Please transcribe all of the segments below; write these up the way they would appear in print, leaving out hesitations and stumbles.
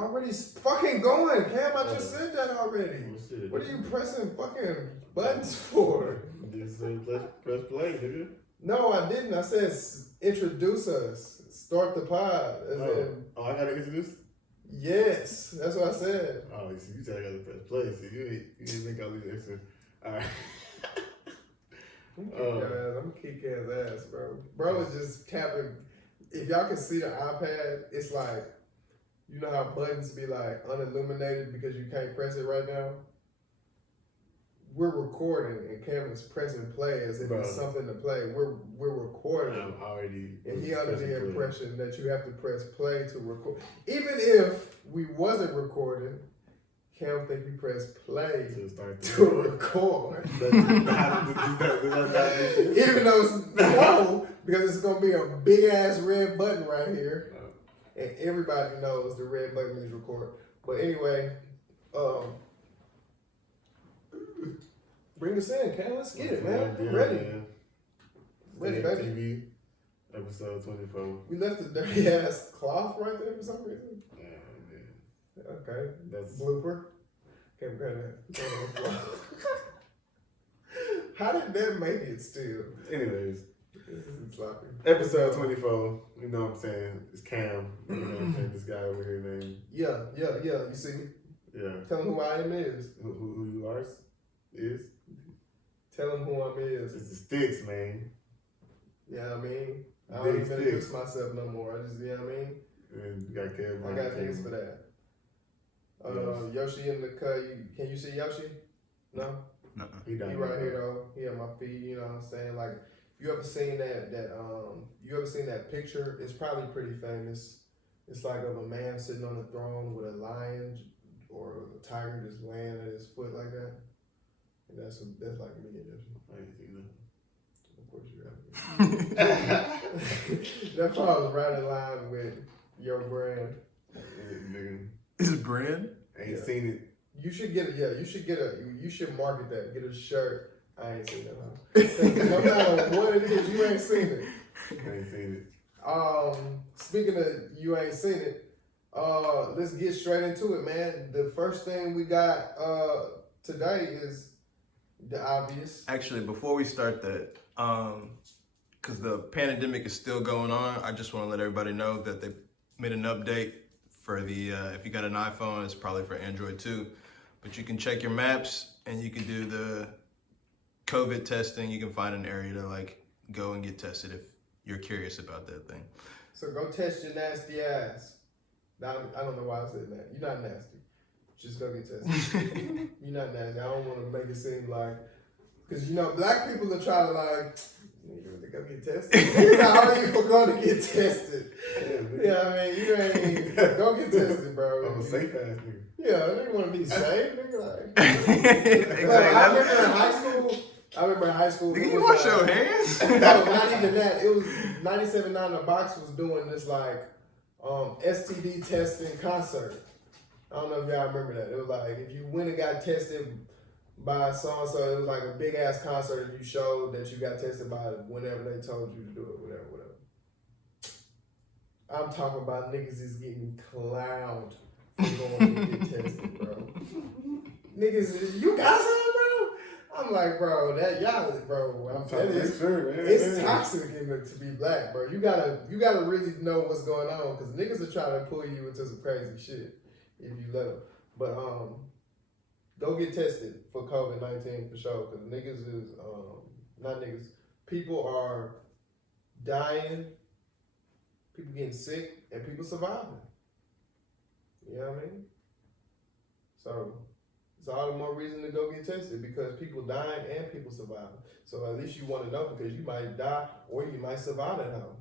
Already fucking going, Cam. I just said that already. Shit. What are you pressing fucking buttons for? Just say press play, nigga. No, I didn't. I said introduce us. Start the pod. Oh, I gotta introduce? Yes, that's what I said. Oh, you said I gotta press play. So you ain't make all these extra. Alright. I'm gonna kick his ass, bro. Bro is just tapping. If y'all can see the iPad, it's like, you know how buttons be like unilluminated because you can't press it right now? We're recording and Cameron's pressing play as if it's something to play. We're recording. I'm already. And he under the impression that you have to press play to record. Even if we wasn't recording, Cam think you press play to record. Even though it's no, because it's gonna be a big ass red button right here. And everybody knows the red button means record. But anyway, bring us in, Cam. Let's get it, man. I'm ready. Man. Ready, baby. TV, episode 24. We left the dirty ass cloth right there for some reason. Yeah, man. Okay. That's blooper. Okay, we're gonna How did that make it still? Anyways. Sloppy. Episode 24, you know what I'm saying? It's Cam. You know what I'm saying? This guy over here named. Yeah. You see me? Yeah. Tell him who I am is. Who you are is? Tell him who I is. It's the Stixx, man. Yeah, I mean, I don't even introduce myself no more. I just, you know what I mean? And you got Kevin. I got niggas for that. Yoshi in the cut. Can you see Yoshi? No? No. He right here though. He at my feet, you know what I'm saying? Like, you ever seen you ever seen that picture? It's probably pretty famous. It's like of a man sitting on a throne with a lion or a tiger just laying at his foot like that. And that's like me and Yoshi. I ain't seen that. Of course you have. That probably was right in line with your brand. Is it brand? I ain't seen it. You should get it. Yeah, you should market that. Get a shirt. I ain't seen that. No matter what it is, you ain't seen it. I ain't seen it. Speaking of you ain't seen it, let's get straight into it, man. The first thing we got today is the obvious. Actually, before we start that, because the pandemic is still going on, I just want to let everybody know that they made an update for the, if you got an iPhone, it's probably for Android too, but you can check your maps and you can do the COVID testing. You can find an area to like go and get tested if you're curious about that thing. So go test your nasty ass. Now, I don't know why I said that. You're not nasty. Just go get tested. You're not nasty. I don't want to make it seem like, because you know, black people are trying to like, you really go get tested. It's how are you for going to get tested? Yeah, I mean, you ain't go get tested, bro. I'm a safe ass nigga. Yeah, they want to be safe, nigga. Like, Exactly. I remember in high school. Did you wash your hands? No, not even that. It was 97.9 The Box was doing this like STD testing concert. I don't know if y'all remember that. It was like if you went and got tested by so and so, it was like a big ass concert. And you showed that you got tested by whenever they told you to do it, whatever. I'm talking about niggas is getting clowned for going to get tested, bro. Niggas, you got something, bro? I'm like, bro, that y'all, bro. I'm telling you, it's toxic to be black, bro. You gotta really know what's going on because niggas are trying to pull you into some crazy shit if you let them. But go get tested for COVID-19 for sure because niggas is not niggas. People are dying, people getting sick, and people surviving. You know what I mean? So it's all the more reason to go get tested because people dying and people surviving. So at least you want to know because you might die or you might survive at home.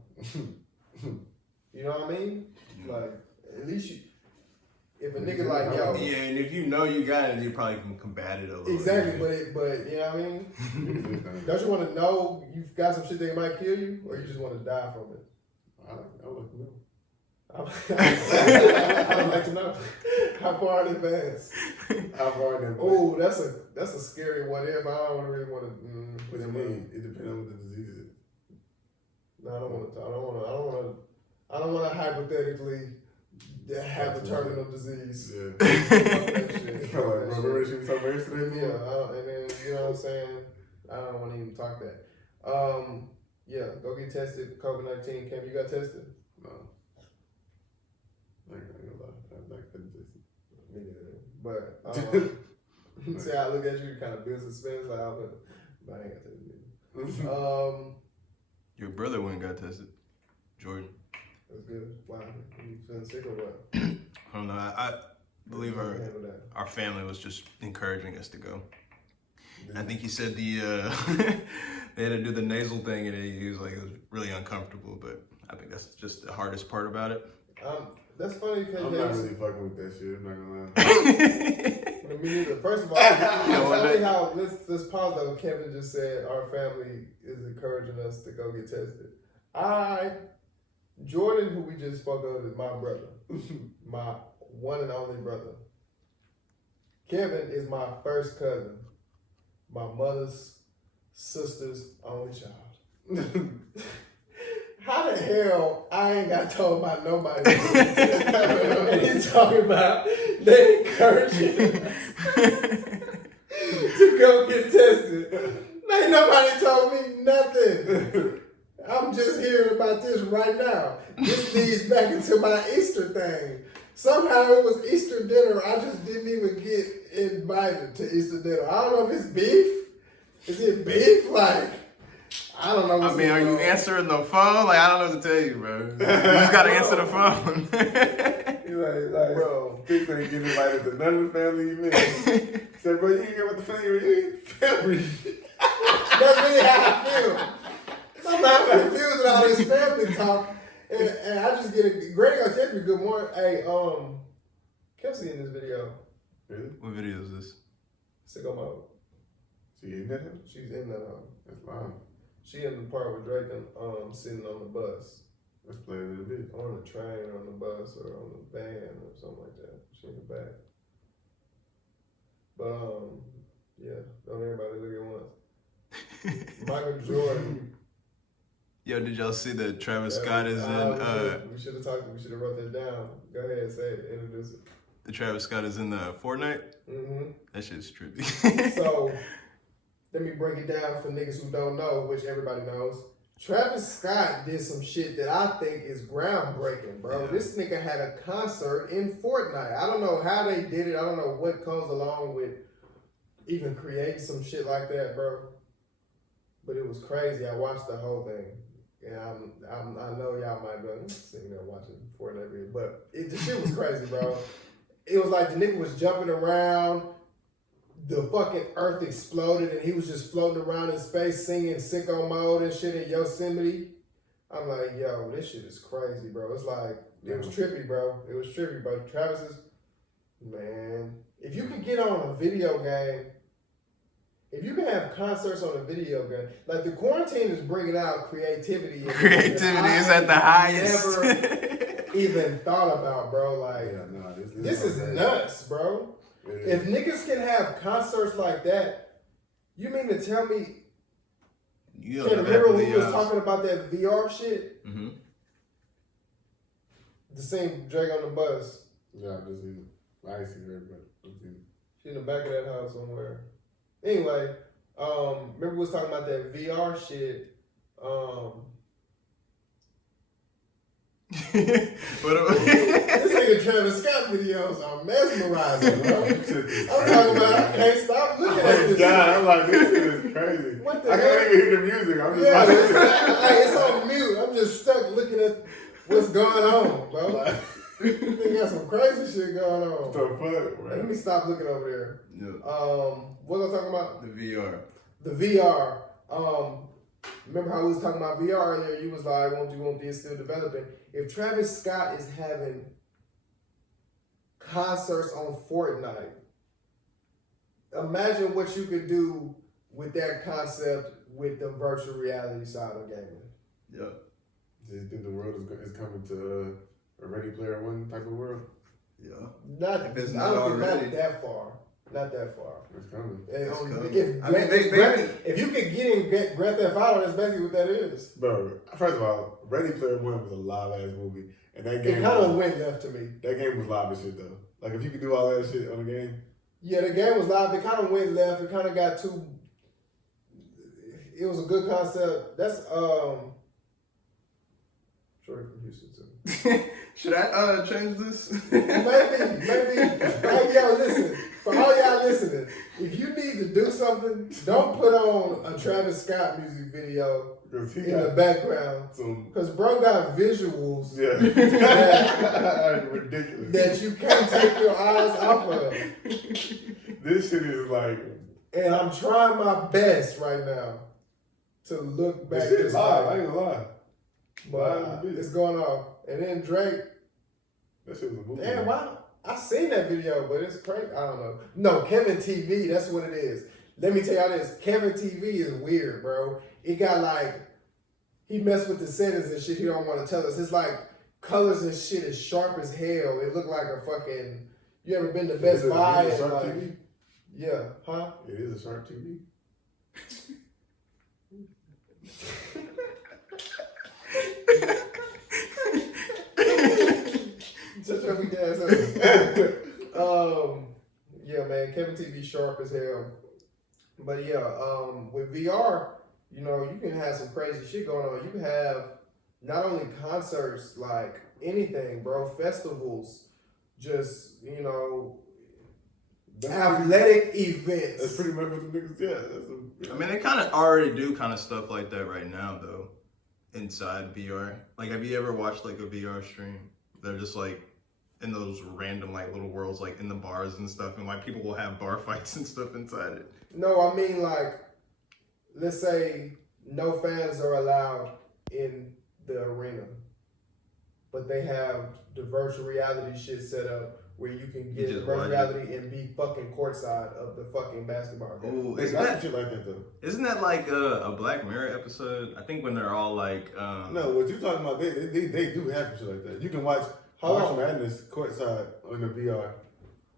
You know what I mean? Like, at least you, if a nigga like, yo. Yeah, and if you know you got it, you probably can combat it a little. Exactly, but you know what I mean? Don't you want to know you've got some shit that might kill you or you just want to die from it? I like to know. I would like to know how far in advance. How far in advance? Oh, that's a scary what if. I don't really want to. What do you mean? It depends on what the disease is. No, I don't want to. I don't want to hypothetically that have a terminal disease. Yeah. Fuck that shit. Bro, remember she was talking about yesterday? Yeah, and then, you know what I'm saying? I don't want to even talk that. Yeah, go get tested, COVID-19. Cam, you got tested? No. I ain't gonna lie. I'm not getting tested. Me neither. But, see, I look at you, kind of build suspense, like, but I ain't got tested. Your brother went and got tested, Jordan. That's good. Wow, you feeling sick or what? I don't know. I believe our family was just encouraging us to go. I think he said they had to do the nasal thing, and he was like, it was really uncomfortable. But I think that's just the hardest part about it. That's funny because I'm not really fucking with that shit. I'm not gonna lie. Me neither. First of all, let's pause though. Kevin just said our family is encouraging us to go get tested. Jordan, who we just spoke of, is my brother, my one and only brother. Kevin is my first cousin, my mother's sister's only child. How the hell I ain't got told by nobody? And he's talking about they encouraging us to go get tested. Ain't nobody told me nothing. I'm just hearing about this right now. This leads back into my Easter thing. Somehow it was Easter dinner. I just didn't even get invited to Easter dinner. I don't know if it's beef. Is it beef? Like, I don't know. I mean, are you answering the phone? Like, I don't know what to tell you, bro. You just gotta answer the phone. You're like, bro, Stixx ain't getting invited to none of the family you met. Said, bro, you ain't here with the family. You ain't family. That's really how I feel. Sometimes I'm confused with all this family talk, and I just get a Greg gonna text me good morning. Hey, Kelsey in this video. Really? What video is this? Sicko mode. She in that house? She's in that That's fine. She in the part with Drake and sitting on the bus. Let's play a little bit. On the train, or on the bus, or on the van, or something like that. She in the back. But yeah, don't everybody look at once. Michael Jordan. Yo, did y'all see that Travis Scott is in? We should have talked. We should have wrote that down. Go ahead and say it. Introduce it. The Travis Scott is in the Fortnite. Mm-hmm. That shit's trippy. So let me break it down for niggas who don't know, which everybody knows. Travis Scott did some shit that I think is groundbreaking, bro. Yeah. This nigga had a concert in Fortnite. I don't know how they did it. I don't know what comes along with even creating some shit like that, bro. But it was crazy. I watched the whole thing. And I know y'all might be like, sitting there watching Fortnite video, but the shit was crazy, bro. It was like the nigga was jumping around, the fucking earth exploded, and he was just floating around in space singing Sicko Mode and shit in Yosemite. I'm like, yo, this shit is crazy, bro. It's like, it was trippy, bro. It was trippy, bro. Travis is, man, if you could get on a video game, if you can have concerts on a video game, like the quarantine is bringing out creativity. Creativity is at the highest. Never even thought about, bro. Like, this is nuts, bro. If niggas can have concerts like that, you mean to tell me? You can remember when we was talking about that VR shit? Mm-hmm. The same Drake on the bus. Yeah, I just seen it. I ain't seen her, but I've seen it. She in the back of that house somewhere. Anyway, remember we was talking about that VR shit. This nigga Travis Scott videos are mesmerizing, bro. I'm talking about I can't stop looking at this. God, I'm like, this shit is crazy. What the I hell? can't even hear the music. I'm just like, it's on mute. I'm just stuck looking at what's going on, bro. Like, they got some crazy shit going on. What the fuck, bro? Let me stop looking over there. Yeah. What was I talking about? The VR. The VR. Remember how we was talking about VR earlier? You was like, won't this still developing? If Travis Scott is having concerts on Fortnite, imagine what you could do with that concept with the virtual reality side of gaming. Yeah. Do you think the world is coming to a Ready Player One type of world? Yeah. Not that far. Not that far. It's coming. If you could get in Grand Theft Auto, that's basically what that is. Bro, first of all, Ready Player One was a live ass movie, And that game it kind of went left to me. That game was live as shit though. Like if you could do all that shit on the game. Yeah, the game was live. It kind of went left. It kind of got too. It was a good concept. That's Shorty from Houston too. Should I change this? maybe. Hey, yo, listen. For all y'all listening, if you need to do something, don't put on a Travis Scott music video in the background. Because bro got visuals ridiculous that you can't take your eyes off of. This shit is like... And I'm trying my best right now to look back this shit this live, way. I ain't gonna lie. But it's going off. And then Drake... That shit was a movie. Damn, wow. I seen that video, but it's crazy. I don't know. No, Kevin TV, that's what it is. Let me tell y'all this. Kevin TV is weird, bro. It got like, he messed with the settings and shit he don't want to tell us. It's like colors and shit is sharp as hell. It look like a fucking, you ever been to Best Buy? Is it a Sharp like, TV? Yeah, huh? It is a Sharp TV. Shut your weak ass up. Yeah, man, Kevin TV sharp as hell. But yeah, with VR, you know, you can have some crazy shit going on. You can have not only concerts, like anything, bro, festivals, just, you know, athletic events. That's pretty much what the niggas, I mean, they kind of already do kind of stuff like that right now, though, inside VR. Like, have you ever watched, like, a VR stream? They're just, like, in those random, like, little worlds, like, in the bars and stuff, and, like, people will have bar fights and stuff inside it. No, I mean, like, let's say no fans are allowed in the arena, but they have the virtual reality shit set up where you can get virtual reality and be fucking courtside of the fucking basketball game. Oh, They got shit like that though. Isn't that like a Black Mirror episode? I think when they're all like... No, what you talking about, they do have shit like that. You can watch March Madness courtside on the VR.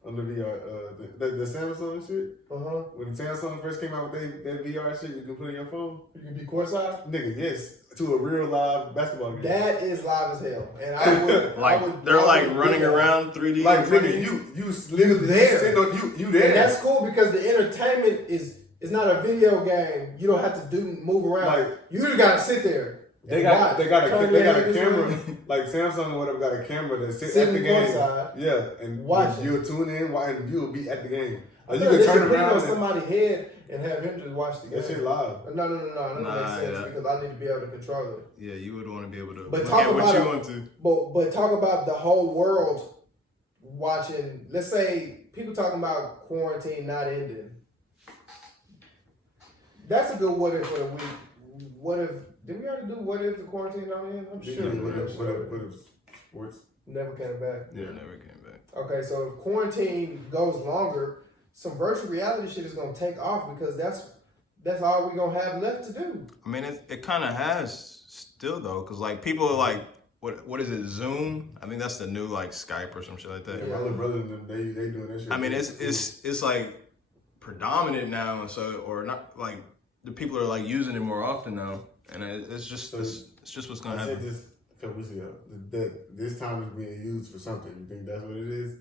On the VR, the Samsung shit. When Samsung first came out with that VR shit, you can put in your phone. You can be courtside? Nigga, yes. To a real live basketball game. That is live as hell. And I would... like, they're like running around 3D. Like, nigga, you literally there. You there. And that's cool because the entertainment is not a video game. You don't have to move around. Like, you just gotta sit there. They got a camera, like Samsung or whatever got a camera that sits at the game. Yeah, and you'll tune in and you'll be at the game. Like you can turn around on somebody's head and have him just watch the game. That shit live. No. That makes sense because I need to be able to control it. Yeah, you would want to be able to look at what you want to. But talk about the whole world watching. Let's say people talking about quarantine not ending. That's a good what if for the week. What if? Did we already do what if the quarantine don't end? I'm sure. What if sports never came back? Yeah, never came back. Okay, so if quarantine goes longer, some virtual reality shit is gonna take off because that's all we're gonna have left to do. I mean, it kind of has still though, because like people are like, what is it, Zoom? I think that's the new like Skype or some shit like that. Yeah, my little brother and them, they doing that shit. I mean, it's like predominant now, so or not like the people are like using it more often now. And it's just what's gonna happen. I said this a couple weeks ago that this time is being used for something. You think that's what it is?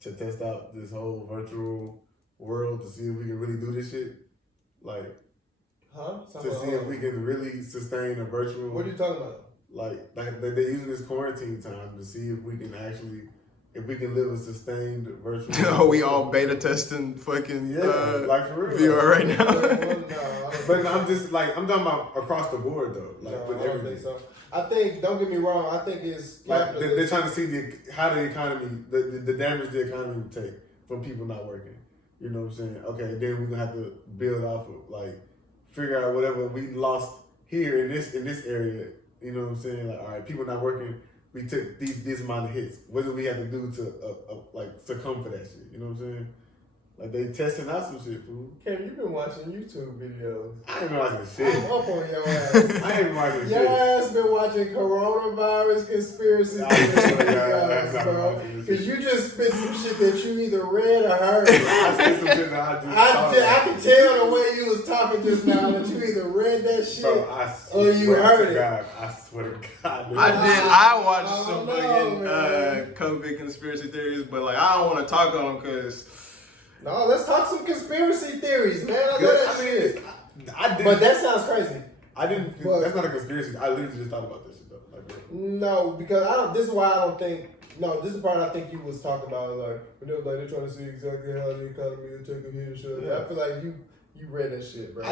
To test out this whole virtual world to see if we can really do this shit? Like, to see if we can really sustain a virtual. What are you talking about? Like they're using this quarantine time to see if we can actually. If we can live a sustained virtual Oh, we all beta testing fucking like for real, VR right now. But I'm just like, I'm talking about across the board though. Like with everything. Think so. I think, don't get me wrong, I think it's like they're trying to see how the economy, the damage the economy would take from people not working. You know what I'm saying? Okay, then we're gonna have to build off of like figure out whatever we lost here in this area. You know what I'm saying? Like, all right, people not working. We took this amount of hits. What do we have to do to like succumb for that shit? You know what I'm saying? Like they testing out some shit, fool. Kevin, you been watching YouTube videos. I ain't been watching shit. I'm up on your ass. I ain't been watching shit. Your ass been watching coronavirus conspiracy videos, bro. Because you just spit some shit that you either read or heard. I spit some shit that I can tell the way you was talking just now that you either read that shit or you heard it. God, I swear to God. Dude. I watched some fucking COVID conspiracy theories, but like I don't want to talk on them because. No, let's talk some conspiracy theories, man. I love that shit. But that sounds crazy. I didn't. That's not a conspiracy. I literally just thought about this shit though. Like, no, because I don't. This is why I don't think. No, this is the part I think you was talking about. Like, they're trying to see exactly how the economy will take a hit and shit. Yeah. I feel like you read that shit, bro.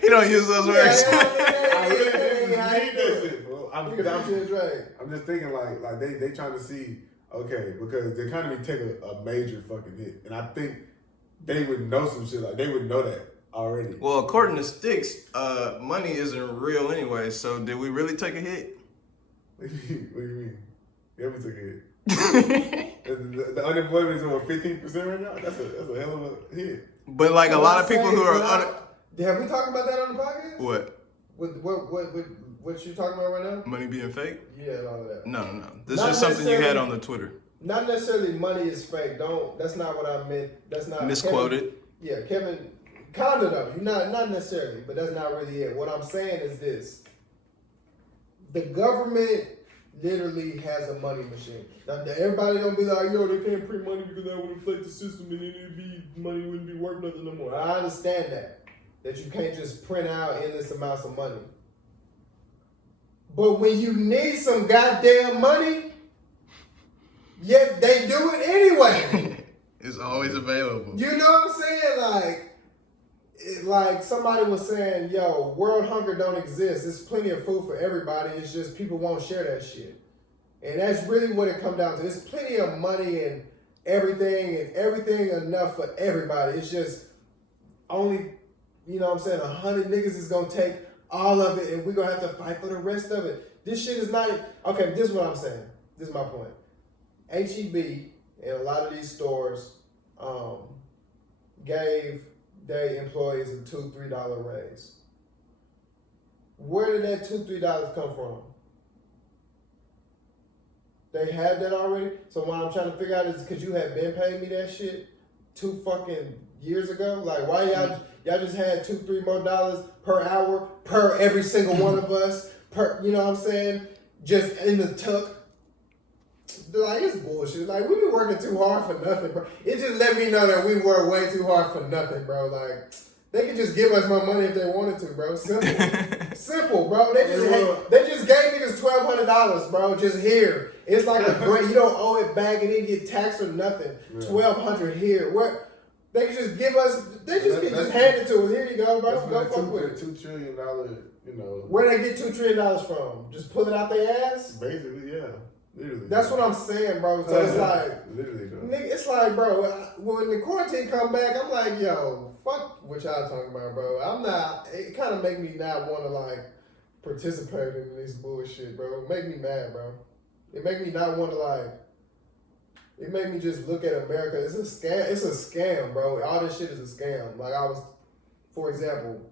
He don't use those words. I really didn't read that shit, bro. I'm just thinking like they trying to see. Okay, because the economy take a major fucking hit, and I think they would know some shit. Like they would know that already. Well, according to Stixx, money isn't real anyway. So did we really take a hit? What do you mean? Yeah, we took a hit. the unemployment is over 15% right now. That's a hell of a hit. But like a lot of people who are have we talked about that on the podcast? What? What you talking about right now? Money being fake? Yeah, and all of that. No. This is just something you had on the Twitter. Not necessarily money is fake. That's not what I meant. That's not misquoted. Kevin, kinda though. Not necessarily, but that's not really it. What I'm saying is this: the government literally has a money machine. Now everybody don't be like, yo, they can't print money because that would inflate the system and then money wouldn't be worth nothing no more. I understand that you can't just print out endless amounts of money. But when you need some goddamn money, yet they do it anyway. It's always available. You know what I'm saying? Like somebody was saying, yo, world hunger don't exist. There's plenty of food for everybody. It's just people won't share that shit. And that's really what it comes down to. There's plenty of money and everything enough for everybody. It's just only, you know what I'm saying, 100 niggas is going to take all of it, and we're going to have to fight for the rest of it. This shit is not... Okay, this is what I'm saying. This is my point. H-E-B and a lot of these stores gave their employees a $2-3 raise. Where did that $2-3 come from? They had that already? So what I'm trying to figure out is because you had been paying me that shit 2 fucking years ago? Like, why y'all just had $2-3 more per hour per every single one of us? You know what I'm saying? Just in the tuck. Like, it's bullshit. Like, we been working too hard for nothing, bro. It just let me know that we work way too hard for nothing, bro. Like, they could just give us more money if they wanted to, bro. Simple. Simple, bro. They just gave niggas $1,200, bro. Just here. It's like a grant. You don't owe it back and didn't get taxed or nothing. Yeah. $1,200 here. What? They can just give us. They just hand it to us. Here you go, bro. Go fuck with it. $2 trillion. You know. Where they get $2 trillion from? Just pull it out their ass? Basically, yeah. Literally. That's what I'm saying, bro. So it's like, literally, though. Nigga, it's like, bro, when the quarantine come back, I'm like, yo, fuck what y'all talking about, bro. I'm not. It kind of make me not want to like participate in this bullshit, bro. It make me mad, bro. It make me not want to like. It made me just look at America. It's a scam. It's a scam, bro. All this shit is a scam. Like for example,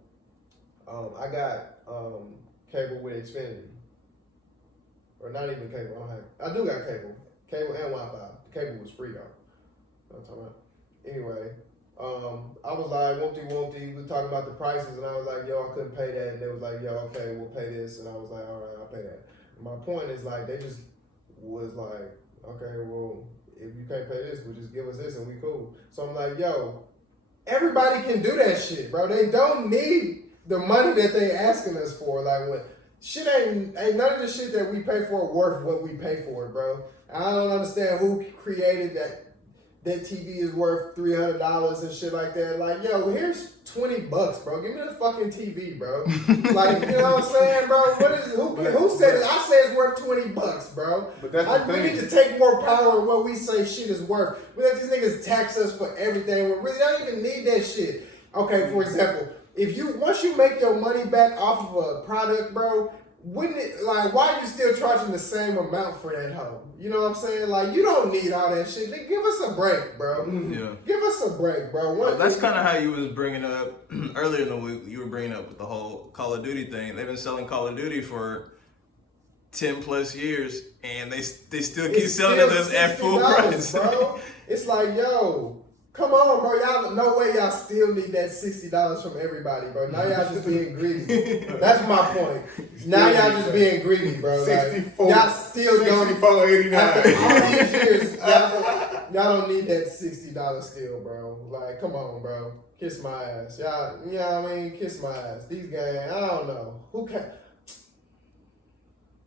I got cable with Xfinity. Or not even cable. I do got cable. Cable and Wi-Fi. The cable was free though. You know what I'm talking about? Anyway, I was like, whoopty. We were talking about the prices, and I was like, yo, I couldn't pay that. And they was like, yo, okay, we'll pay this. And I was like, all right, I'll pay that. And my point is like, they just was like, okay, well, if you can't pay this, we'll just give us this and we cool. So I'm like, yo, everybody can do that shit, bro. They don't need the money that they asking us for. Like when shit ain't none of the shit that we pay for worth what we pay for it, bro. I don't understand who created that TV is worth $300 and shit like that. Like, yo, here's $20, bro. Give me the fucking TV, bro. Like, you know what I'm saying, bro? Who said it? I say it's worth $20, bro. But that's we need to take more power in what we say shit is worth. We let these niggas tax us for everything. We really don't even need that shit. Okay, for example, once you make your money back off of a product, bro, wouldn't it, like, why are you still charging the same amount for that hoe? You know what I'm saying? Like, you don't need all that shit. Give us a break, bro. Yeah. Give us a break, bro. Well, that's kind of how you was bringing up earlier in the week. You were bringing up with the whole Call of Duty thing. They've been selling Call of Duty for 10 plus years, and they still keep selling it at full price, bro. It's like, yo, come on, bro. Y'all, no way y'all still need that $60 from everybody, bro. Now y'all just being greedy. That's my point. Now y'all just being greedy, bro. 64. Like, y'all still don't. $64.89. After all these years, y'all don't need that $60 still, bro. Like, come on, bro. Kiss my ass. Y'all, you know what I mean? Kiss my ass. These guys, I don't know. Who can?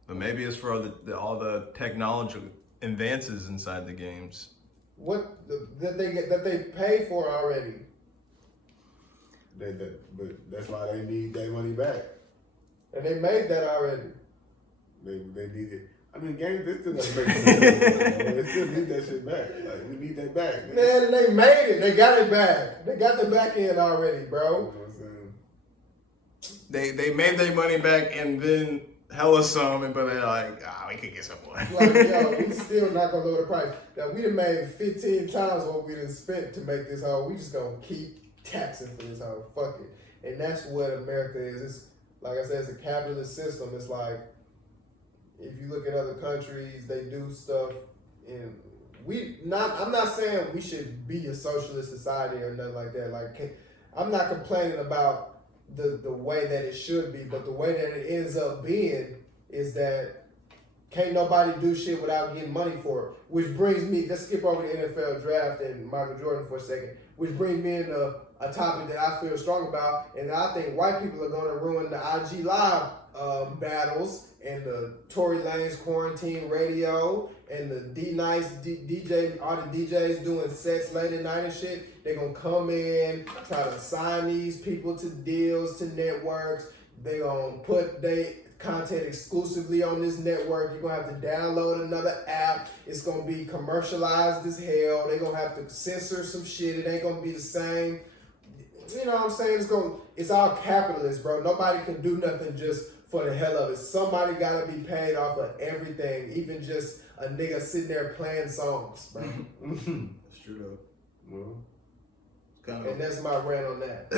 But maybe it's for all the technological advances inside the games. What that they pay for already? But that's why they need that money back. And they made that already. They need it. I mean, games, they still got to make it. They still need that shit back. Like, we need that back. Man, and they made it. They got it back. They got the back end already, bro. You know what I'm saying? They made their money back and then hella some, but they're like, we could get some more. Like, yo, we still not gonna lower the price. Now, we done made 15 times what we done spent to make this hoe. We just gonna keep taxing for this hoe. Fuck it. And that's what America is. It's, like I said, it's a capitalist system. It's like, if you look at other countries, they do stuff, and I'm not saying we should be a socialist society or nothing like that. Like, I'm not complaining about the way that it should be, but the way that it ends up being is that can't nobody do shit without getting money for it. Which brings me, let's skip over the NFL draft and Michael Jordan for a second, which brings me into a topic that I feel strong about, and I think white people are going to ruin the IG Live battles and the Tory Lanez quarantine radio and the D-Nice DJ, all the DJs doing sets late at night and shit. They're going to come in, try to sign these people to deals, to networks. They're going to put their content exclusively on this network. You're going to have to download another app. It's going to be commercialized as hell. They're going to have to censor some shit. It ain't going to be the same. You know what I'm saying? It's all capitalist, bro. Nobody can do nothing just for the hell of it. Somebody gotta be paid off of everything, even just a nigga sitting there playing songs, bro. That's true though. Well, and that's my rant on that.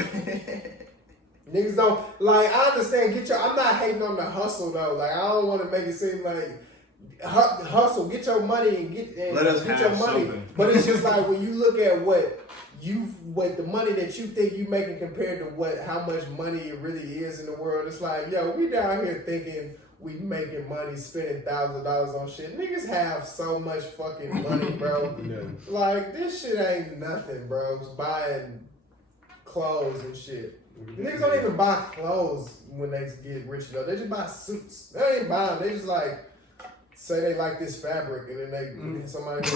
Niggas don't, like, I understand, I'm not hating on the hustle though. Like, I don't want to make it seem like hustle, get your money and get your money. Something. But it's just like when you look at what the money that you think you making compared to how much money it really is in the world, it's like, yo, we down here thinking we making money, spending thousands of dollars on shit. Niggas have so much fucking money, bro. yeah. Like, this shit ain't nothing, bro. It's buying clothes and shit. Niggas don't even buy clothes when they get rich though. They just buy suits. They ain't buying. They just like say they like this fabric and then somebody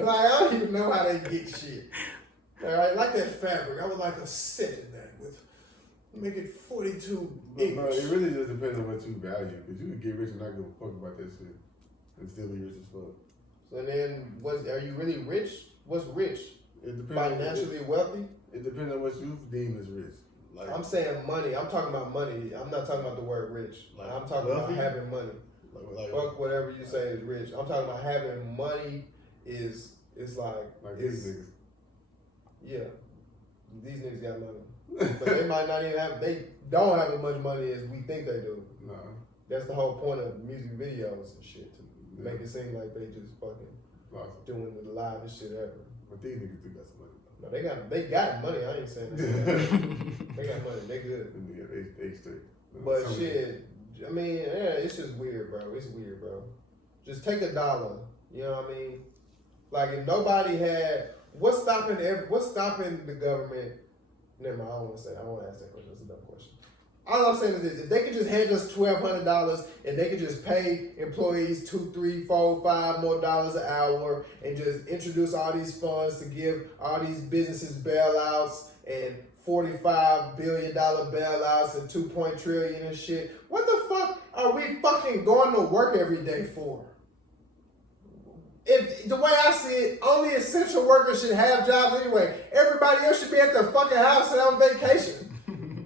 like I don't even know how they get shit. All right, like that fabric. I would like a set in that with make it 42 inch. Bro, it really just depends on what you value. Because you can get rich and not give a fuck about that shit and still be rich as fuck. So then, are you really rich? What's rich? It depends. Financially wealthy? It depends on what you deem as rich. Like, I'm saying money. I'm talking about money. I'm not talking about the word rich. Like, I'm talking wealthy? about having money. Like, Fuck whatever you say is rich. I'm talking about having money is like these niggas. Yeah. These niggas got money. But they might not even they don't have as much money as we think they do. No. That's the whole point of music videos and shit, to make it seem like they just fucking doing the livest shit ever. But these niggas do got some money. No, they got money. I ain't saying that. They got money. They good. Yeah, they straight. But shit, I mean, yeah, it's just weird, bro. It's weird, bro. Just take $1. You know what I mean? Like, if nobody had, what's stopping the government? Never mind, I don't want to ask that question. That's a dumb question. All I'm saying is this: if they could just hand us $1,200 and they could just pay employees $2, $3, $4, $5 more an hour and just introduce all these funds to give all these businesses bailouts and $45 billion bailouts and $2 trillion and shit. What the fuck are we fucking going to work every day for? If the way I see it, only essential workers should have jobs anyway. Everybody else should be at the fucking house and on vacation.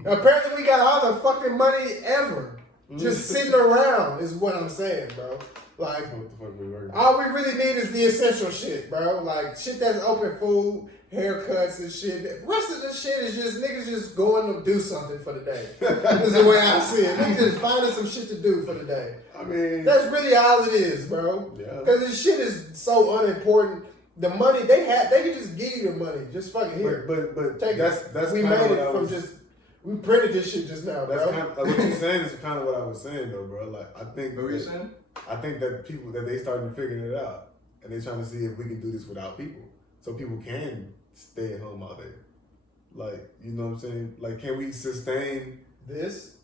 Apparently we got all the fucking money ever. just sitting around is what I'm saying, bro. Like, what the fuck we working? All we really need is the essential shit, bro. Like, shit that's open food, haircuts and shit. The rest of the shit is just niggas just going to do something for the day. That's the way I see it. Niggas just finding some shit to do for the day. I mean, that's really all it is, bro. Yeah. Because this shit is so unimportant. The money they can just give you the money. Just fucking here. But take that's we made it from just. We printed this shit just now, bro. That's kind of, like, what you're saying is kind of what I was saying, though, bro. Like, I think. What were you saying? I think that people that they starting figuring it out, and they're trying to see if we can do this without people, so people can stay at home all day. Like, you know what I'm saying? Like, can we sustain this,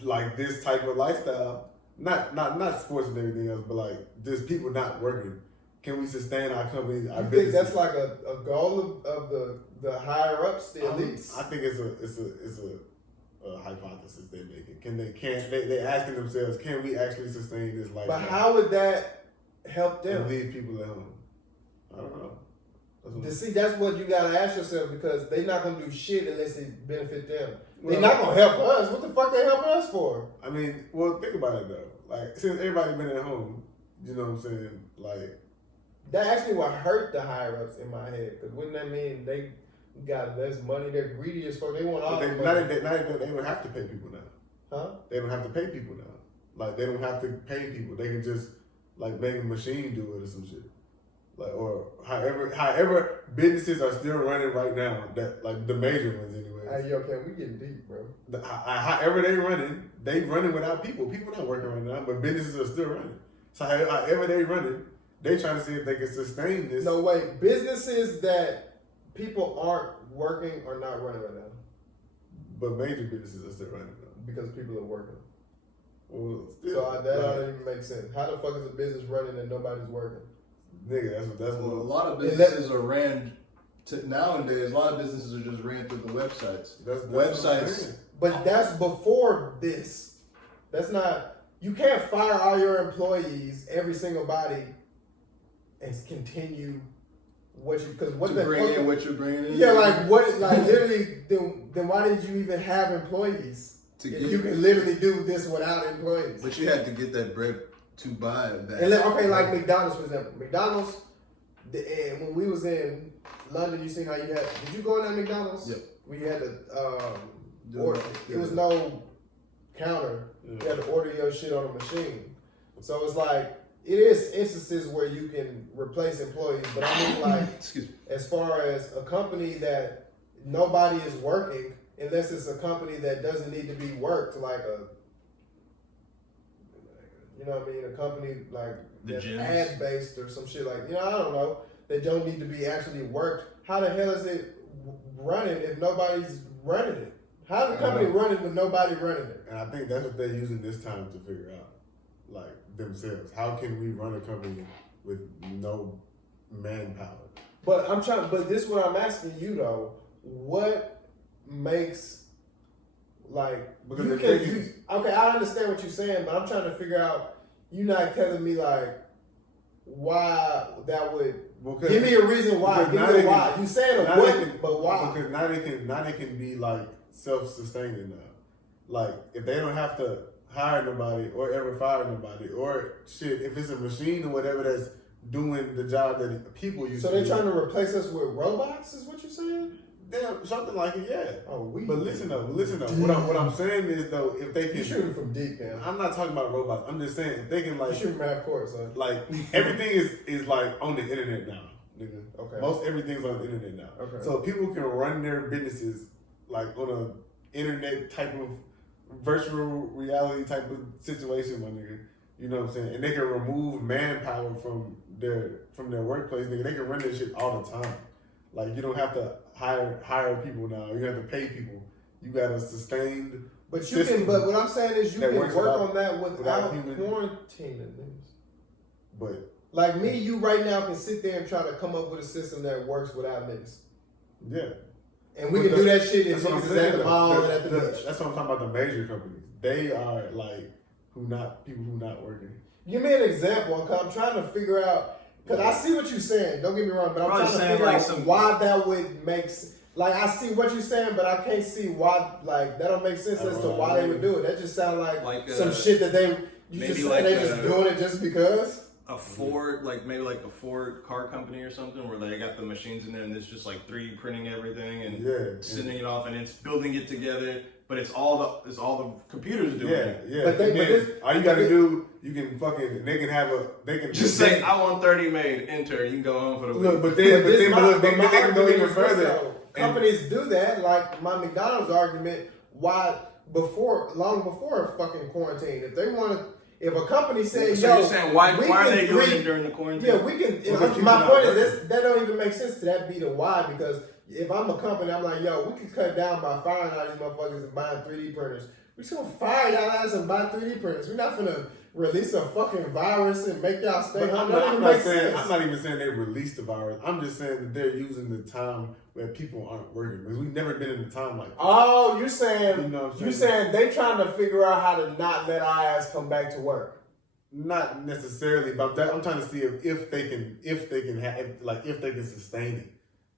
like this type of lifestyle? Not sports and everything else, but like just people not working. Can we sustain our companies? Our think that's like a goal of the higher ups, the elites? I think it's a hypothesis they're making. They asking themselves, can we actually sustain this lifestyle? But how would that help them? And leave people at home. I don't know. That's what you gotta ask yourself, because they're not gonna do shit unless it benefit them. They're not gonna help us. What the fuck they helping us for? I mean, well, think about it though. Like, since everybody been at home, you know what I'm saying? Like, that actually what hurt the higher ups in my head. Because wouldn't that mean they got less money? They're greedy as fuck. They want all the money. They don't have to pay people now. Huh? They don't have to pay people now. Like, they don't have to pay people. They can just like make a machine do it or some shit. Like, or however businesses are still running right now. That, like, the major ones anyway. Hey, yo, we getting deep, bro. However they running without people. People not working right now, but businesses are still running. So however they running, they trying to see if they can sustain this. No, wait. Businesses that people aren't working are not running right now. But major businesses are still running though. Because people are working. Well, still, so that don't even make sense. How the fuck is a business running and nobody's working? Nigga, that's well, a lot of businesses are ran nowadays. A lot of businesses are just ran through the websites. That's websites. But that's before this. That's not. You can't fire all your employees, every single body, and continue what you what to the bring fuck in what you're bringing in. Yeah, like what? Like literally, then why did you even have employees? You can literally do this without employees. But you had to get that bread to buy that. And okay, like McDonald's, for example. McDonald's, when we was in London, you seen how you had. Did you go in that McDonald's? Yep. Where you had to order. It was no counter. You had to order your shit on a machine. So it's like, it is instances where you can replace employees, but I mean, like, as far as a company that nobody is working, unless it's a company that doesn't need to be worked, like you know what I mean, a company like that's ad based or some shit like, I don't know, that don't need to be actually worked. How the hell is it running if nobody's running it? How's the company running with nobody running it? And I think that's what they're using this time to figure out, like, themselves. How can we run a company with no manpower? But but this is what I'm asking you though. What makes, like, because okay, I understand what you're saying, but I'm trying to figure out, you're not telling me like why that would give me a reason why. Give me a why. You saying a what, but why? Because now they can be like self-sustaining now. Like, if they don't have to hire nobody or ever fire nobody, or shit, if it's a machine or whatever that's doing the job that people used to do. So they're trying to replace us with robots, is what you're saying? Yeah, something like it, yeah. Oh, but listen though. What I'm saying is though, if they can, you're shooting from deep, man. I'm not talking about robots. I'm just saying if they can, like, you're shooting half court, son. Like, everything is like on the internet now, nigga. Okay. Most everything's on the internet now. Okay. So people can run their businesses like on a internet type of virtual reality type of situation, my nigga. You know what I'm saying? And they can remove manpower from their workplace, nigga. They can run that shit all the time. Like, you don't have to hire people now. You have to pay people. You got a sustained. But you can. But what I'm saying is, you can work on that without human quarantining niggas. But like me, you right now can sit there and try to come up with a system that works without niggas. Yeah. And we can do that shit if niggas is at the mall and at the beach. That's what I'm talking about. The major companies, they are like people who not working. Give me an example, because I'm trying to figure out. Because I see what you're saying. Don't get me wrong, but I'm trying to figure out why that would make. Like, I see what you're saying, but I can't see why, like, that don't make sense as to why they would do it. That just sounds like some shit that you just say they just doing it just because. A Ford, maybe a Ford car company or something, where they got the machines in there and it's just 3D printing everything and sending it off and it's building it together. But it's all the computers doing it. Yeah. But all you gotta do, you can they can just say, I want 30 made, enter, you can go home for the week. Look, but they can go even further. Companies do that, like my McDonald's argument, long before fucking quarantine. If a company says, so you're saying why are they doing it during the quarantine? Yeah, we can. My point is that don't even make sense to that be the why, because if I'm a company, I'm like, yo, we can cut down by firing all these motherfuckers and buying 3D printers. We're just gonna fire y'all ass and buy 3D printers. We're not gonna release a fucking virus and make y'all stay home. I'm not even saying they released the virus. I'm just saying that they're using the time where people aren't working. Because we've never been in a time like that. Oh, you're saying you're saying they trying to figure out how to not let our ass come back to work. Not necessarily, but I'm trying to see if they can sustain it.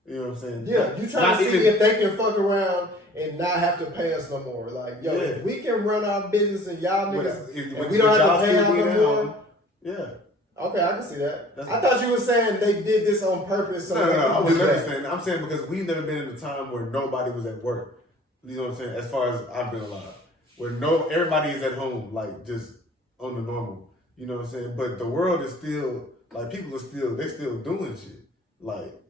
You know what I'm saying? Yeah, you trying to see if they can fuck around and not have to pay us no more. Like, yo, if we can run our business and y'all niggas, and we don't have to pay them no more. Yeah. Okay, I can see that. I thought you were saying they did this on purpose. No, I was never saying that. I'm saying because we've never been in a time where nobody was at work. You know what I'm saying? As far as I've been alive. Where everybody is at home, just on the normal. You know what I'm saying? But the world is still, people are they're still doing shit.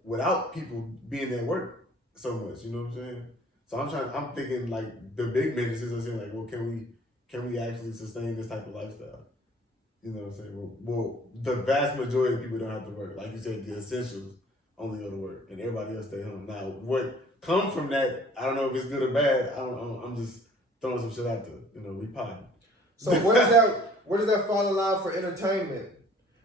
Without people being at work so much, you know what I'm saying? So I'm thinking the big businesses are saying well, can we actually sustain this type of lifestyle? You know what I'm saying? Well, the vast majority of people don't have to work. Like you said, the essentials only go to work and everybody else stay home. Now, what comes from that, I don't know if it's good or bad. I don't know. I'm just throwing some shit out there. We potting. So where does that fall in line for entertainment?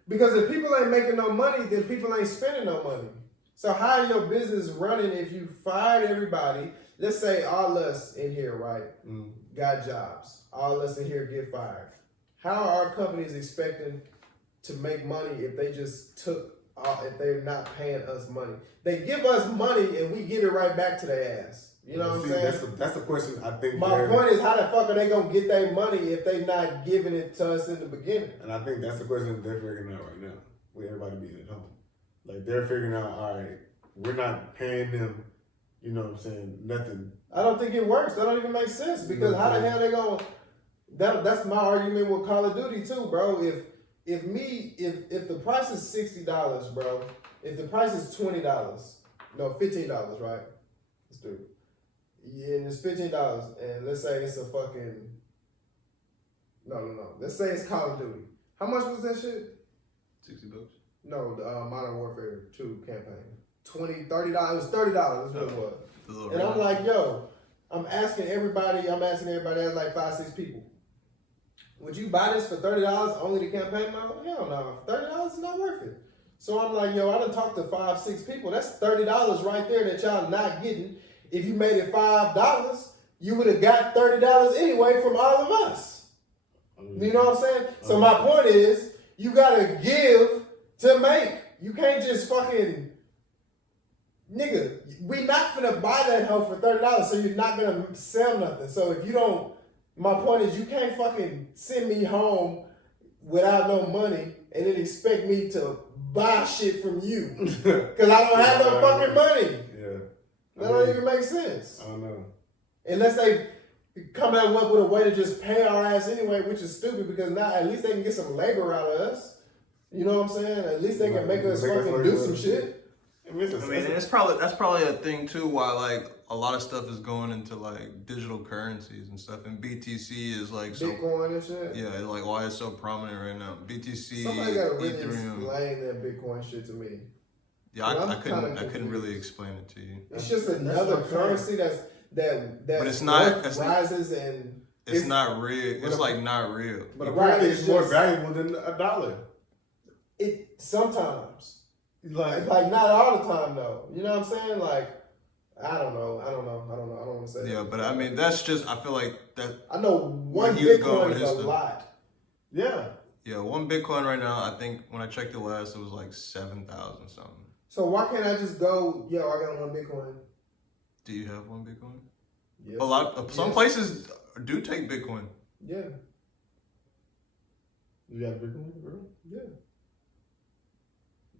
Because if people ain't making no money, then people ain't spending no money. So how are your business running if you fired everybody? Let's say all us in here, right, got jobs. All us in here get fired. How are companies expecting to make money if they just if they're not paying us money? They give us money and we give it right back to their ass. You know what I'm saying? That's the question I think. My point is, how the fuck are they going to get their money if they not giving it to us in the beginning? And I think that's the question that they're figuring out right now, with everybody being at home. They're figuring out, all right, we're not paying them, you know what I'm saying, nothing. I don't think it works. That don't even make sense, because how the hell they going to... That's my argument with Call of Duty too, bro. If the price is $60, bro, if the price is $20, no, $15, right? Let's do it. Yeah, and it's $15, and let's say it's a fucking... No. Let's say it's Call of Duty. How much was that shit? $60. No, the Modern Warfare 2 campaign. $20, $30. It was $30. That's what it was. And I'm like, yo, I'm asking everybody, that's like 5-6 people. Would you buy this for $30 only the campaign mode? Hell no. $30 is not worth it. So I'm like, yo, I done talked to 5-6 people. That's $30 right there that y'all not getting. If you made it $5, you would have got $30 anyway from all of us. You know what I'm saying? So my point is, you gotta give to make. You can't just fucking, nigga, we not gonna buy that hoe for $30, so you're not gonna sell nothing. So if you don't, my point is, you can't fucking send me home without no money and then expect me to buy shit from you. Because I don't have no fucking money. Yeah. That don't even make sense. I don't know. Unless they come out with a way to just pay our ass anyway, which is stupid, because now at least they can get some labor out of us. You know what I'm saying? At least they can make us fucking do some shit. I mean, that's probably a thing too. Why a lot of stuff is going into digital currencies and stuff, and BTC is Bitcoin and shit. Yeah, why it's so prominent right now. BTC, somebody got to really Ethereum. explain that Bitcoin shit to me. Yeah, I couldn't really explain it to you. It's just another currency that but it's not rises and it's not real. It's not real. But apparently it's more valuable than $1. It sometimes. Like not all the time though. You know what I'm saying? I don't know. I don't want to say. Yeah, but I mean that's just. I feel like that. I know one Bitcoin is a lot. Yeah. Yeah, one Bitcoin right now. I think when I checked it last, it was 7,000 something. So why can't I just go? Yo, I got one Bitcoin. Do you have one Bitcoin? Yeah. Some places do take Bitcoin. Yeah. You got Bitcoin, bro? Yeah.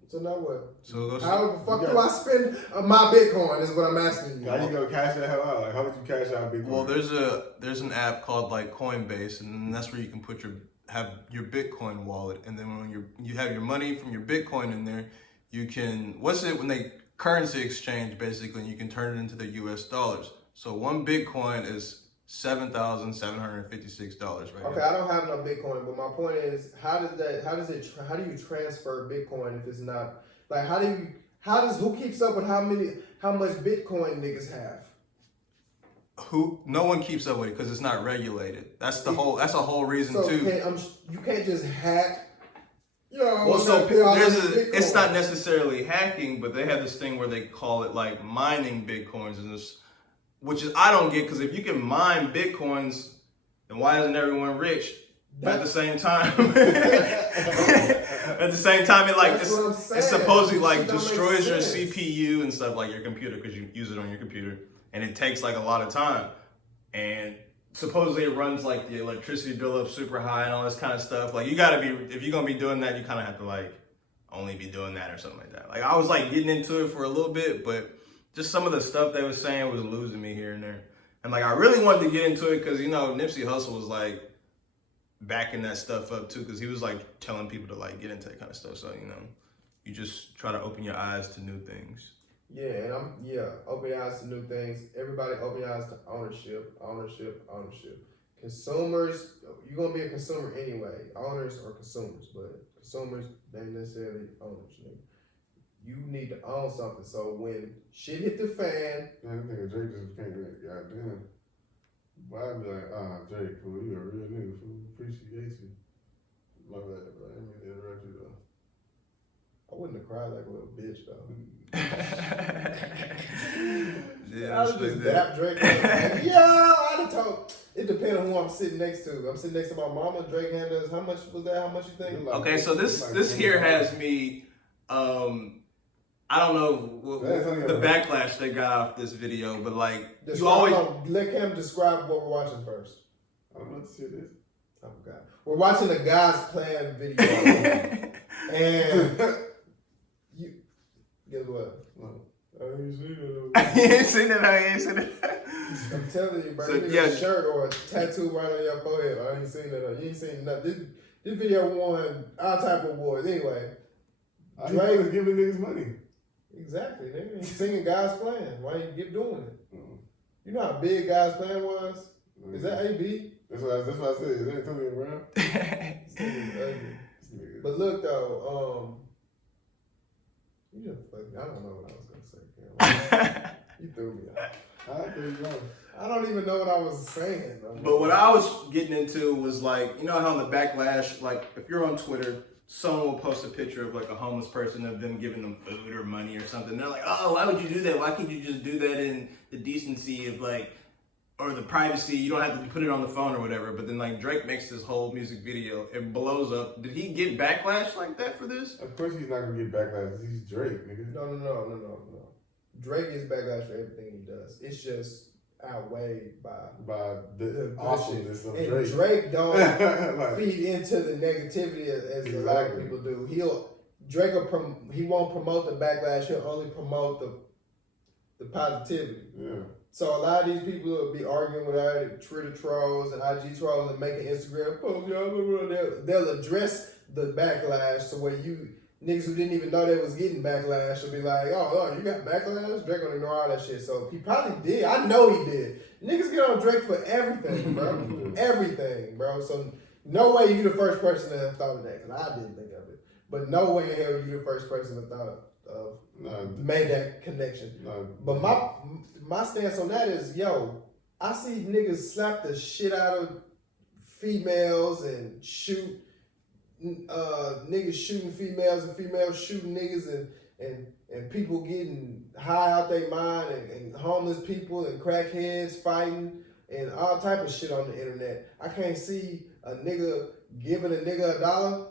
So now what? So how the fuck do I spend my Bitcoin? Is what I'm asking you. How you gonna cash that hell out? Like, how would you cash out Bitcoin? Well, there's an app called like Coinbase, and that's where you can put have your Bitcoin wallet, and then when you have your money from your Bitcoin in there, you can when they currency exchange basically, and you can turn it into the U.S. dollars. So one Bitcoin is $7,756 right Okay, now. I don't have no Bitcoin, but my point is, how do you transfer Bitcoin if it's not like who keeps up with how much Bitcoin niggas have? No one keeps up with it because it's not regulated. That's a whole reason so too. You can't just hack. Well, so it's not necessarily hacking, but they have this thing where they call it like mining Bitcoins, and which is I don't get, because if you can mine Bitcoins, then why isn't everyone rich? But at the same time, it supposedly like destroys your CPU and stuff, like your computer, because you use it on your computer, and it takes like a lot of time, and supposedly it runs like the electricity bill up super high and all this kind of stuff. Like if you're gonna be doing that, you kind of have to like only be doing that or something like that. Like I was like getting into it for a little bit, but just some of the stuff they were saying was losing me here and there. And like, I really wanted to get into it because, Nipsey Hussle was like backing that stuff up too. Cause he was like telling people to like get into that kind of stuff. So, you just try to open your eyes to new things. Yeah, and open your eyes to new things. Everybody open your eyes to ownership. Consumers, you're going to be a consumer anyway. Owners or consumers, but consumers, they ain't necessarily owners. You need to own something. So when shit hit the fan, man, I think Drake just can't get goddamn. But I'd be like, Drake, cool, you a real nigga, fool. Appreciate you. My bad, bro. I didn't mean to interrupt you though. I wouldn't have cried like a little bitch though. Yeah, I was just dap Drake. Like, I'd have told. It depends on who I'm sitting next to. I'm sitting next to my mama. Drake handles. How much was that? How much you think? Okay, so this here has me. I don't know the backlash they got off this video, but like let Cam describe what we're watching first. I don't know what to see this. I forgot. We're watching a God's Plan video, and you guess what? I ain't seen it. You ain't seen it. I'm telling you, bro. So, a shirt or a tattoo right on your forehead. I ain't seen that. You ain't seen nothing. This video won all type of awards. Anyway, Drake was giving niggas money. Exactly. They ain't singing God's Plan. Why ain't you keep doing it? You know how big God's Plan was? Is that AB? That's what I said. Is that Tony Brown? But look though, you just fucking, I don't know what I was gonna say. You threw me off. I don't even know what I was saying. But what I was getting into was like, you know how in the backlash, like if you're on Twitter, someone will post a picture of like a homeless person of them giving them food or money or something. They're like, oh, why would you do that? Why can't you just do that in the decency of like, or the privacy? You don't have to put it on the phone or whatever. But then like Drake makes this whole music video. It blows up. Did he get backlash like that for this? Of course he's not going to get backlash. He's Drake, nigga. No. Drake gets backlash for everything he does. It's just outweighed by the awesomeness of and Drake. Drake don't feed into the negativity as a lot of people do. He won't promote the backlash. He'll only promote the positivity. Yeah. So a lot of these people will be arguing with our Twitter trolls and IG trolls and making Instagram posts. They'll address the backlash so where you niggas who didn't even know they was getting backlash will be like, oh, you got backlash? Drake gonna ignore all that shit. So he probably did. I know he did. Niggas get on Drake for everything, bro. Everything, bro. So no way you the first person to have thought of that, because I didn't think of it. But no way in hell you the first person to thought of made that connection. But my stance on that is, I see niggas slap the shit out of females and shoot niggas shooting females and females shooting niggas and people getting high out their mind and homeless people and crackheads fighting and all type of shit on the internet. I can't see a nigga giving a nigga $1.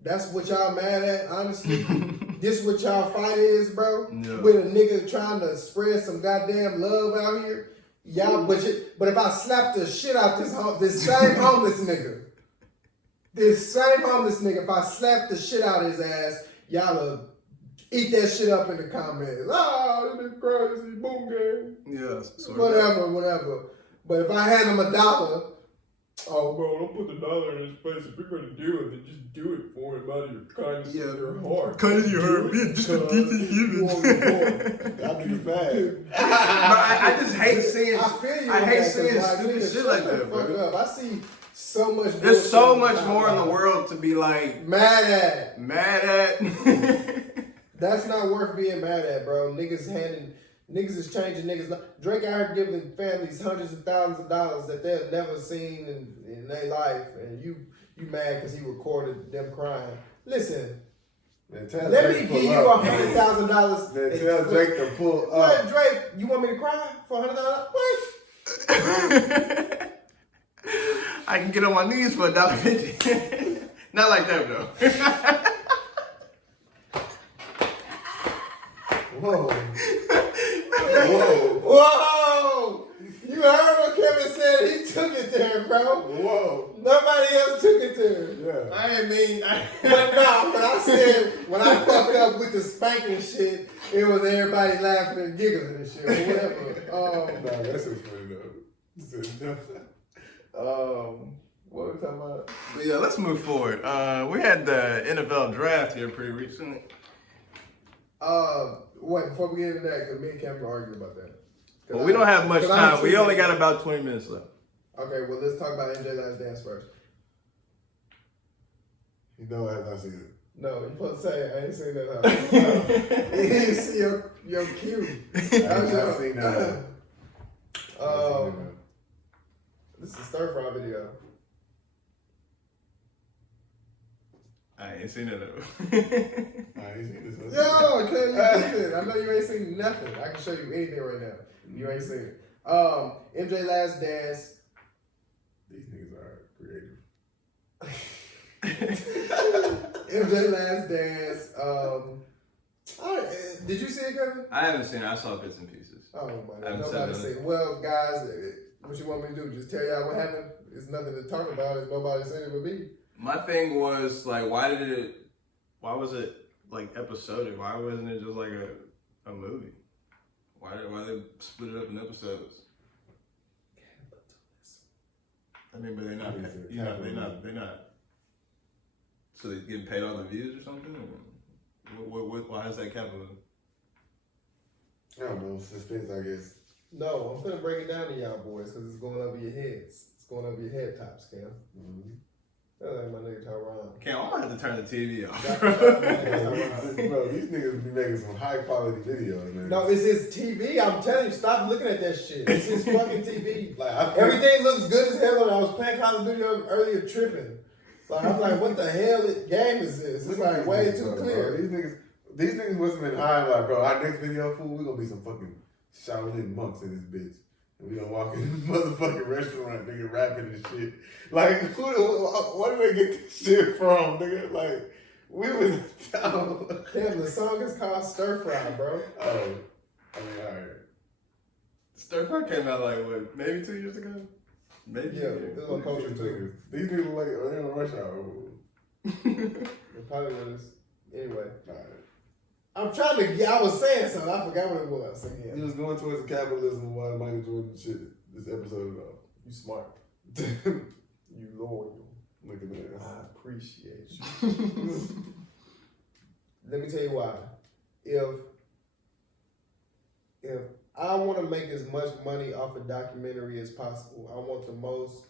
That's what y'all mad at, honestly. this what y'all fight is, bro? Yeah. With a nigga trying to spread some goddamn love out here. Y'all, but if I slap the shit out this same homeless nigga, if I slap the shit out his ass, y'all eat that shit up in the comments. Oh, this is crazy, boom game. Yeah, whatever. But if I hand him $1, oh, bro, don't put the dollar in his face. If you're going to do it, then just do it for him out of your kindness of your heart. Kindness of your heart, man. Just a decent human. I'll be bad. I just hate seeing. I feel you. I hate seeing like, stupid shit like that, bro. I see so much. There's so much more in the world to be like mad at. That's not worth being mad at, bro. Niggas is changing niggas. Drake out here giving families hundreds of thousands of dollars that they've never seen in their life, and you mad because he recorded them crying. Listen, man, let me give you $100,000. Tell Drake to pull up. What, Drake? You want me to cry for $100? What? I can get on my knees for $1.50. Not like that though. Whoa. You heard what Kevin said? He took it there, bro. Whoa. Nobody else took it there. Yeah. I didn't mean. But when I fucked up with the spanking shit, it was everybody laughing and giggling and shit or whatever. Nah, that's just funny though. What are we talking about? But yeah, let's move forward. We had the NFL draft here pretty recently. Wait, before we get into that, because me and Cam were arguing about that. Well, we don't have much time. We only got about 20 minutes left. Okay, well, let's talk about MJ Last Dance first. You know I have not seen it. No, you're supposed to say it. I ain't seen that. You didn't see your cue. I have not seen that. This is a stir fry video. I ain't seen it. Yo, I can't even it. I know you ain't seen nothing. I can show you anything right now. You ain't seen it. MJ Last Dance. These niggas are creative. MJ Last Dance. Did you see it, Kevin? I haven't seen it. I saw bits and pieces. Oh my God, nobody seen it. Well, guys, what you want me to do? Just tell y'all what happened? It's nothing to talk about if nobody seen it but me. My thing was like, why was it like episodic? Why wasn't it just like a movie? Why they split it up in episodes? I mean, but they're not. They're not. So they're getting paid all the views or something? Or why is that capitalism? I don't know, suspense, I guess. No, I'm finna break it down to y'all boys because it's going over your heads. It's going over your head tops, Cam. Mm-hmm. That's like my nigga Tyron. Cam, I'm gonna have to turn the TV off. Bro, these niggas be making some high quality videos, man. No, it's his TV. I'm telling you, stop looking at that shit. It's his fucking TV. Like, everything looks good as hell. I was playing Call of Duty earlier, tripping. Like I'm like, what the hell game is this? It's like way too clear. Bro. These niggas must have been high. Like, bro, our next video, fool, we gonna be some fucking Shaolin monks in this bitch. And we gonna walk in this motherfucking restaurant, nigga, rapping and shit. Like, where do they get this shit from, nigga? Like, we was down. Damn, the song is called Stir Fry, bro. Oh, I mean, alright. Stir Fry came out like what, maybe 2 years ago? Maybe. Yeah, this on Culture too. These niggas like they on rush hour. It probably was. Anyway. Alright. I'm trying to I was saying something. I forgot what it was. He was going towards the capitalism while Michael Jordan shit this episode at all. You smart. You loyal. Look at that. I appreciate you. Let me tell you why. If I want to make as much money off a documentary as possible, I want the most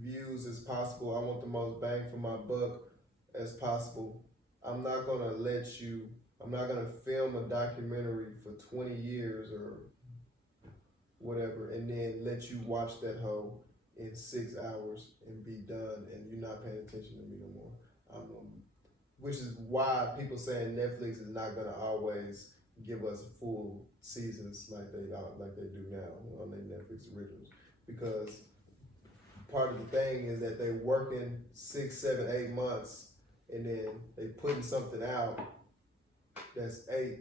views as possible, I want the most bang for my buck as possible, I'm not going to film a documentary for 20 years or whatever and then let you watch that hoe in 6 hours and be done and you're not paying attention to me no more. Which is why people saying Netflix is not going to always give us full seasons like they do now on their Netflix originals, because part of the thing is that they working 6, 7, 8 months and then they putting something out That's 8,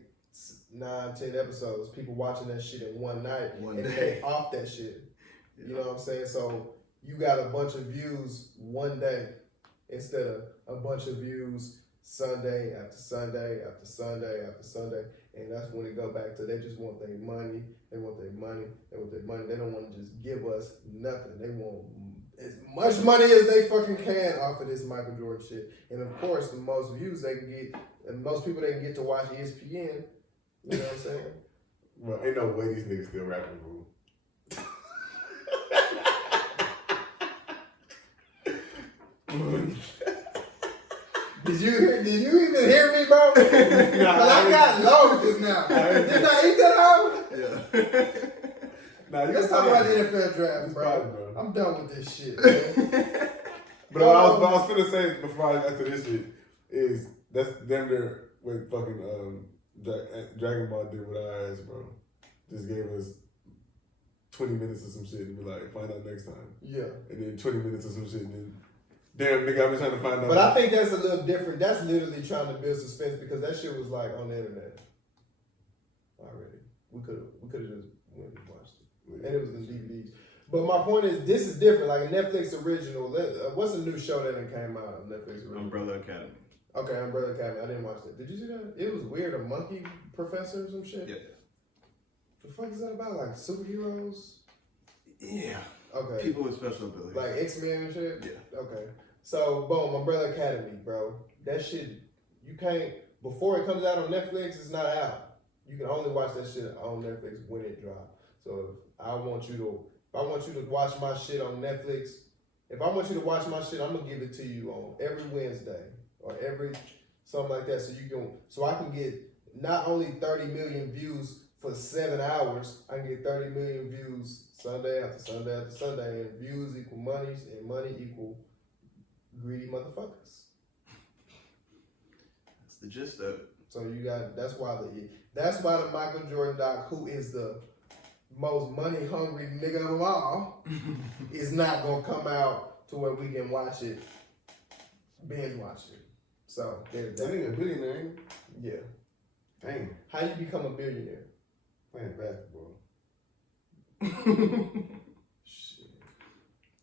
9, 10 episodes. People watching that shit in one night, and day. they off that shit. You know what I'm saying? So you got a bunch of views one day instead of a bunch of views Sunday after Sunday after Sunday after Sunday. And that's when they go back to, they just want their money. They want their money. They want their money. They don't want to just give us nothing. They want as much money as they fucking can off of this Michael Jordan shit. And of course, the most views they can get, and most people they can get to watch ESPN. You know what I'm saying? Well, ain't no way these niggas still rapping, bro. Did you even hear me, bro? Cause I got low just now. Didn't I eat that out? Yeah. Let's talk about the NFL draft, bro. I'm done with this shit, man. But what I was finna say before I got to this shit is that's damn near what fucking Dragon Ball did with our ass, bro. Just gave us 20 minutes of some shit and be like, find out next time. Yeah. And then 20 minutes of some shit and then, damn nigga, I've been trying to find out. But I think that's a little different. That's literally trying to build suspense because that shit was like on the internet already. We could have just went and watched it. Yeah. And it was in DVDs. But my point is, this is different. Like a Netflix original. What's a new show that came out on Netflix original? Umbrella Academy. Okay, Umbrella Academy. I didn't watch that. Did you see that? It was weird. A monkey professor or some shit? Yeah. The fuck is that about? Like superheroes? Yeah. Okay. People with special abilities. Like X-Men and shit? Yeah. Okay. So, boom, Umbrella Academy, bro. That shit, you can't, before it comes out on Netflix, it's not out. You can only watch that shit on Netflix when it drops. So, if I want you to watch my shit on Netflix, if I want you to watch my shit, I'm going to give it to you on every Wednesday or every, something like that. So I can get not only 30 million views for 7 hours, I can get 30 million views Sunday after Sunday after Sunday, and views equal money, and money equal greedy motherfuckers. That's the gist of it. So you got that's why the Michael Jordan doc, who is the most money hungry nigga of them all, is not gonna come out to where we can watch it, binge watch it. So there's that. That ain't a billionaire, ain't Yeah. Dang. How you become a billionaire? Playing basketball. Shit.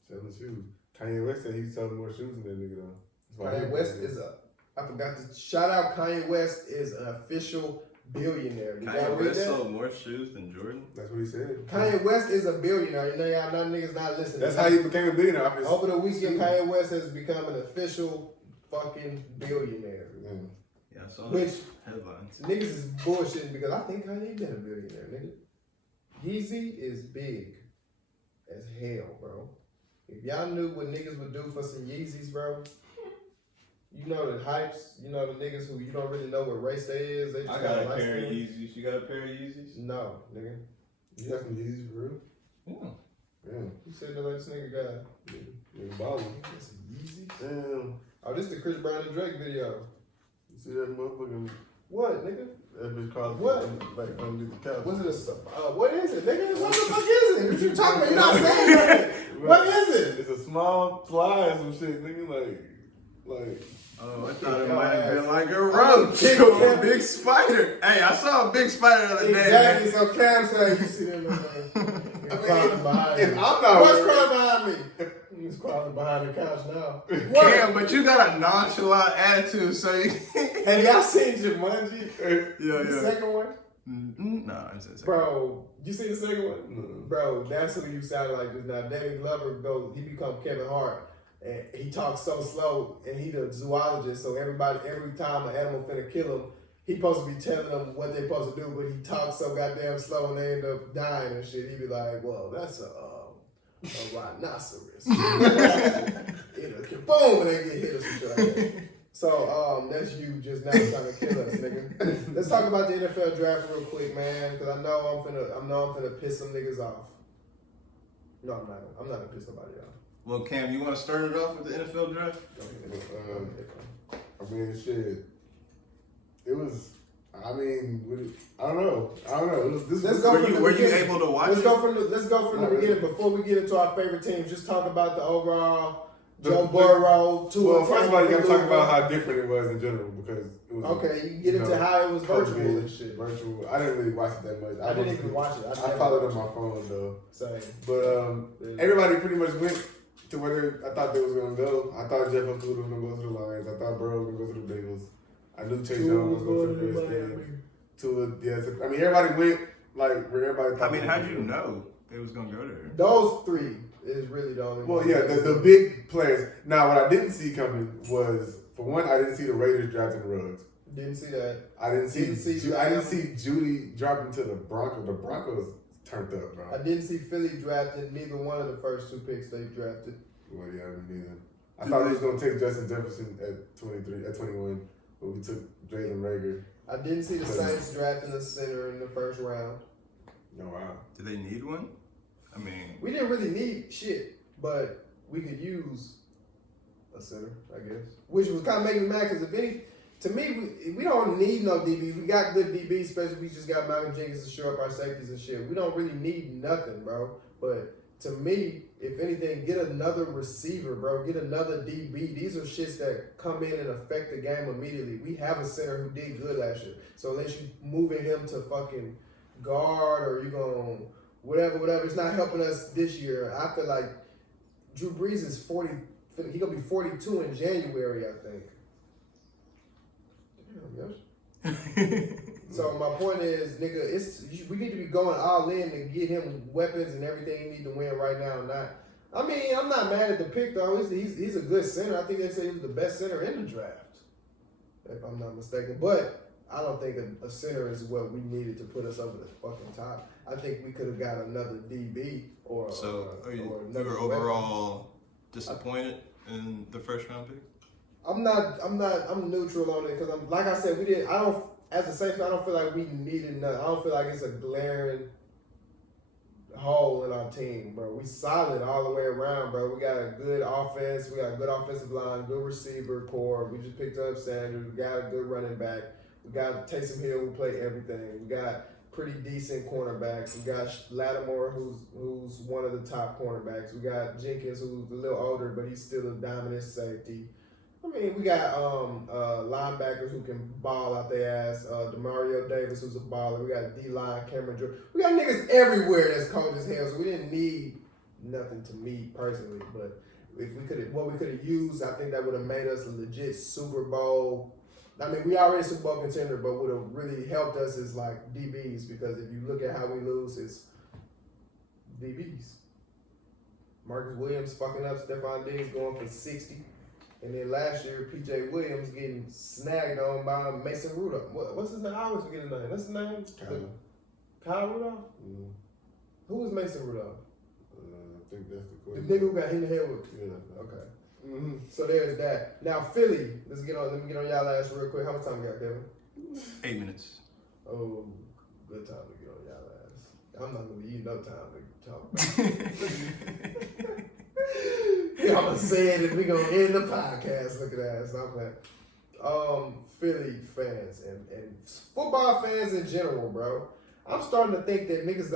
Selling shoes. Kanye West said he's selling more shoes than that nigga though. Kanye West is I forgot to shout out Kanye West is an official billionaire. Did y'all Kanye read West that? sold more shoes than Jordan? That's what he said. Kanye West is a billionaire. You know, y'all niggas not listening. That's how he became a billionaire. Over the weekend, Kanye West has become an official fucking billionaire. Yeah, I saw Which headlines. Niggas is bullshitting because I think Kanye been a billionaire, nigga. Yeezy is big as hell, bro. If y'all knew what niggas would do for some Yeezys, bro, you know the hypes, you know the niggas who you don't really know what race they is. They just I got a pair of Yeezys. You got a pair of Yeezys? No, nigga. You got some Yeezys for real? Yeah. Yeah. You said that like this nigga got Nigga balling. some Yeezys? Damn. Oh, this the Chris Brown and Drake video. You see that motherfucking... What, nigga? That bitch called What? Like underneath the couch. What's it? What is it, nigga? What the fuck is it? What you talking about? You're not saying nothing. What is it? It's a small fly or some shit, nigga. Like. Oh, I thought it might have been like a roach or a big spider. Hey, I saw a big spider the other day. Exactly. So Cam said, you see that crawling behind If me. I'm not What's crawling behind me? He's crawling behind the couch now. What? Cam, but you got a nonchalant attitude, so you... Have y'all seen Jumanji? Yeah. The second one? No, I said second. Bro, you see the second one? No. Bro, that's who you sound like just now. Danny Glover he become Kevin Hart. And he talks so slow, and he the zoologist, so every time an animal finna kill him, he supposed to be telling them what they supposed to do, but he talks so goddamn slow and they end up dying and shit. He be like, well, that's a rhinoceros. It'll boom, and they get hit or some shit like that. So that's you just now trying to kill us, nigga. Let's talk about the NFL draft real quick, man, because I know I'm finna piss some niggas off. No, I'm not. I'm not gonna piss nobody off. Well, Cam, you want to start it off with the NFL draft? I mean, shit. It was. I mean, I don't know. Were you able to watch Let's it? Go from the beginning before we get into our favorite teams. Just talk about the overall Joe Burrow, Well, first of all, you got to talk about how different it was in general because it was. Okay, you get into how it was virtual and shit. Virtual. I didn't really watch it that much. I didn't even watch it. I followed it on my phone though. Same. But everybody pretty much went to where I thought they was gonna go. I thought Jeff Okuda was gonna go to the Lions. I thought Burrow was gonna go to the Bengals. I knew Chase Young was going to the Redskins. I mean, everybody went like where everybody thought. I mean, how'd you know they was gonna go there? Those three is really the only. Well, yeah, the big players. Now, what I didn't see coming was, for one, I didn't see the Raiders drafting Ruggs. Didn't see that. I didn't see Judy dropping to the Broncos. The Broncos turned up, bro. I didn't see Philly drafting neither one of the first two picks they drafted. Well, yeah, me neither. I thought he was gonna take Justin Jefferson at 21, but we took Jalen Reagor. I didn't see the Saints drafting a center in the first round. No, wow. Do they need one? I mean, we didn't really need shit, but we could use a center, I guess. Which was kind of making me mad because to me, we don't need no DBs. We got good DBs, especially we just got Malcolm Jenkins to shore up our safeties and shit. We don't really need nothing, bro. But to me, if anything, get another receiver, bro. Get another DB. These are shits that come in and affect the game immediately. We have a center who did good last year. So unless you moving him to fucking guard or you going whatever, it's not helping us this year. I feel like Drew Brees is 40. He gonna be 42 in January, I think. So my point is, nigga, we need to be going all in and get him weapons and everything he need to win right now. I'm not mad at the pick though. He's a good center. I think they say he was the best center in the draft, if I'm not mistaken. But I don't think a center is what we needed to put us over the fucking top. I think we could have got another DB or. So you were overall disappointed in the first round pick? I'm neutral on it because like I said, as a safety, I don't feel like we needed nothing. I don't feel like it's a glaring hole in our team, bro. We solid all the way around, bro. We got a good offense. We got a good offensive line, good receiver core. We just picked up Sanders. We got a good running back. We got Taysom Hill who play everything. We got pretty decent cornerbacks. We got Lattimore who's one of the top cornerbacks. We got Jenkins who's a little older, but he's still a dominant safety. I mean, we got linebackers who can ball out their ass. Demario Davis, who's a baller. We got D-line, Cameron Jordan. We got niggas everywhere that's cold as hell, so we didn't need nothing to me personally. But if we could have used, I think that would have made us a legit Super Bowl. I mean, we already Super Bowl contender, but would have really helped us is like DBs, because if you look at how we lose, it's DBs. Marcus Williams fucking up, Stephon Diggs going for 60. And then last year, P.J. Williams getting snagged on by Mason Rudolph. What's his name? I always forget his name. What's his name? Kyle Rudolph? Mm-hmm. Who was Mason Rudolph? I think that's the question. The nigga who got hit in the head with. Yeah. Okay. Mm-hmm. So there's that. Now Philly. Let me get on y'all ass real quick. How much time we got, Kevin? 8 minutes. Oh, good time to get on y'all ass. I'm not gonna give you no time to talk about it. I'm gonna say it and we gonna end the podcast. Look at that. Stop that. Philly fans and football fans in general, bro. I'm starting to think that niggas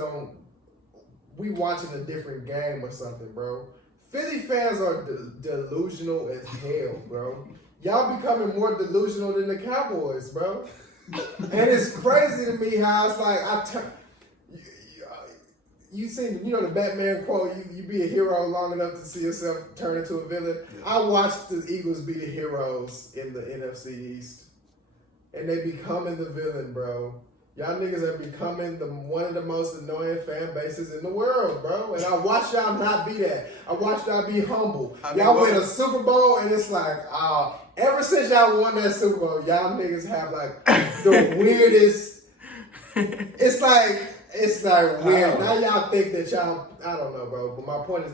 we watching a different game or something, bro. Philly fans are delusional as hell, bro. Y'all becoming more delusional than the Cowboys, bro. And it's crazy to me how it's like you seen, the Batman quote, you be a hero long enough to see yourself turn into a villain. Yeah. I watched the Eagles be the heroes in the NFC East. And they becoming the villain, bro. Y'all niggas are becoming one of the most annoying fan bases in the world, bro. And I watch y'all not be that. I watch y'all be humble. Y'all win a Super Bowl and it's like, ever since y'all won that Super Bowl, y'all niggas have like the weirdest, it's like weird. Now y'all think that y'all, I don't know, bro. But my point is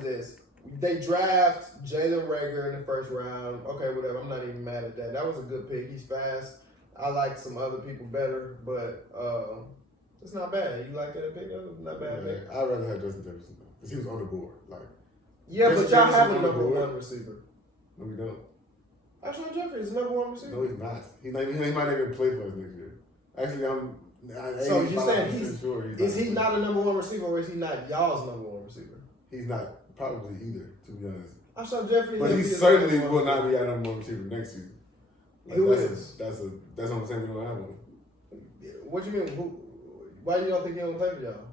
this. They draft Jalen Reagor in the first round. Okay, whatever. I'm not even mad at that. That was a good pick. He's fast. I like some other people better, but it's not bad. You like that pick? Not bad pick. I'd rather have Justin Jefferson though, because he was on the board. Yeah, but y'all have a number one receiver. No, we don't. Alshon Jeffrey is the number one receiver. No, he's not. He might not even play for us next year. Actually, so you're saying is he not a number one receiver, or is he not y'all's number one receiver? He's not probably either, to be honest. Alshon Jeffrey, but he certainly will not be our number one receiver next season. Like, Who that's is? That's what I'm saying. We don't have one. What you mean? Why you don't think he don't play for y'all?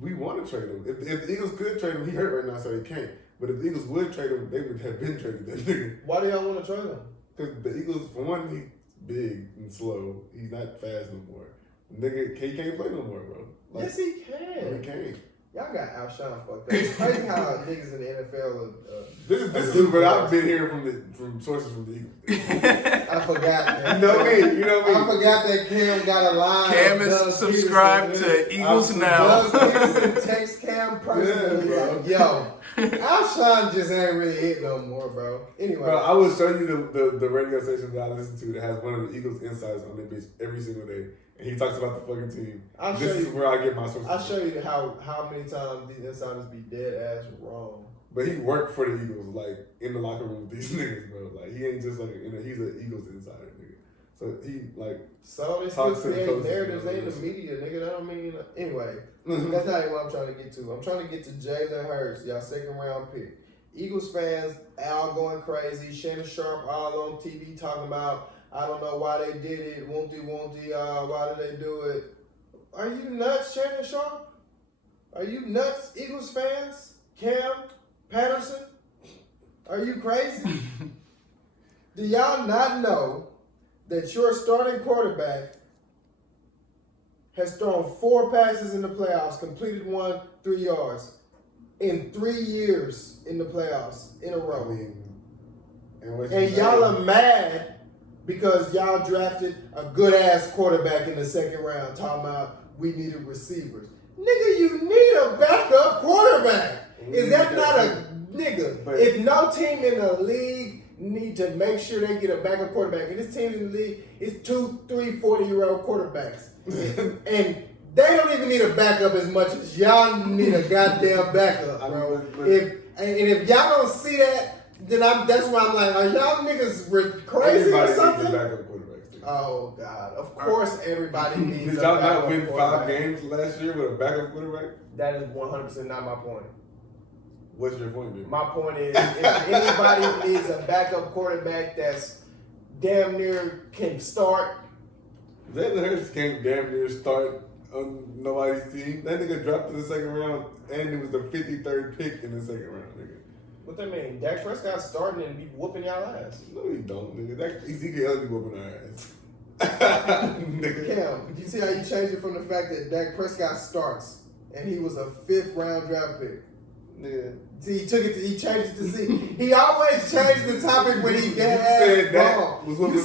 We want to trade him. If the Eagles could trade him, he hurt right now, so he can't. But if the Eagles would trade him, they would have been traded that nigga. Why do y'all want to trade him? Because the Eagles, for one, he's big and slow. He's not fast no more. Nigga, he can't play no more, bro. Like, yes, he can. No, he can't. Y'all got Alshon fucked up. It's crazy how niggas in the NFL This is what I've been hearing from sources from the Eagles. I forgot that. You know me. I forgot that Cam got a line. Cam is subscribed to Eagles Now. Doug Peterson text Cam personally. Yeah, like, yo, Alshon just ain't really hit no more, bro. Anyway. Bro, I will show you the radio station that I listen to that has one of the Eagles insiders on their bitch every single day. And he talks about the fucking team. This is where I get my sources. I'll show you how many times these insiders be dead ass wrong. But he worked for the Eagles, like, in the locker room with these niggas, bro. Like, he ain't just like, he's an Eagles insider, nigga. So he, like, so they still create narratives. They in the media, nigga. That don't mean, anyway. That's not even what I'm trying to get to. I'm trying to get to Jalen Hurts, y'all second round pick. Eagles fans all going crazy. Shannon Sharp all on TV talking about, I don't know why they did it. Why did they do it? Are you nuts, Shannon Sharp? Are you nuts, Eagles fans? Cam Patterson? Are you crazy? Do y'all not know that your starting quarterback has thrown 4 passes in the playoffs, completed 1, 3 yards, in 3 years in the playoffs in a row? And y'all are mad because y'all drafted a good-ass quarterback in the second round, talking about we needed receivers. Nigga, you need a backup quarterback. Is that not a nigga? But if no team in the league need to make sure they get a backup quarterback, and this team in the league is 2, 3, 40-year-old quarterbacks, and they don't even need a backup as much as y'all need a goddamn backup, bro. If y'all don't see that, then that's why I'm like, are y'all niggas crazy or something? Needs a backup quarterback, too. Oh God! Of course, everybody needs. Did y'all not win 5 games last year with a backup quarterback? That is 100% not my point. What's your point, dude? My point is, if anybody needs a backup quarterback that's damn near can start. Jalen Hurts can't damn near start on nobody's team. That nigga dropped in the second round, and it was the 53rd pick in the second round, nigga. What that mean? Dak Prescott starting and be whooping y'all ass. No, he don't, nigga. Ezekiel Elliott be whooping our ass. Nigga. Cam, you see how you changed it from the fact that Dak Prescott starts and he was a 5th round draft pick. Yeah. See, he changed it to see. He always changed the topic when he said that wrong. was You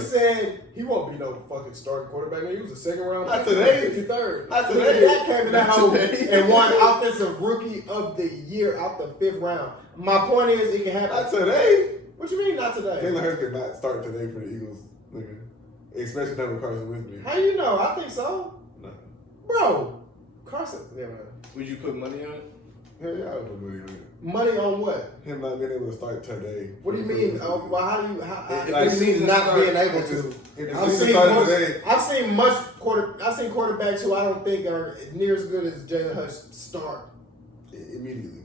said he won't be no fucking starting quarterback. He was a second round. Not today. 53rd. Not today. That came in the hole and won offensive rookie of the year out the 5th round. My point is, it can happen. Not today. What you mean, not today? Jalen Hurts could not start today for the Eagles, nigga. Especially not with Carson Wentz. How you know? I think so. No. Bro, Carson. Yeah, man. Would you put money on it? Hell yeah, I would put money on it. Money on what? Him not being able to start today. What do you mean? Well, how do you? Like, it means not being able to. I've seen quarterbacks who I don't think are near as good as Jalen Hurts start immediately.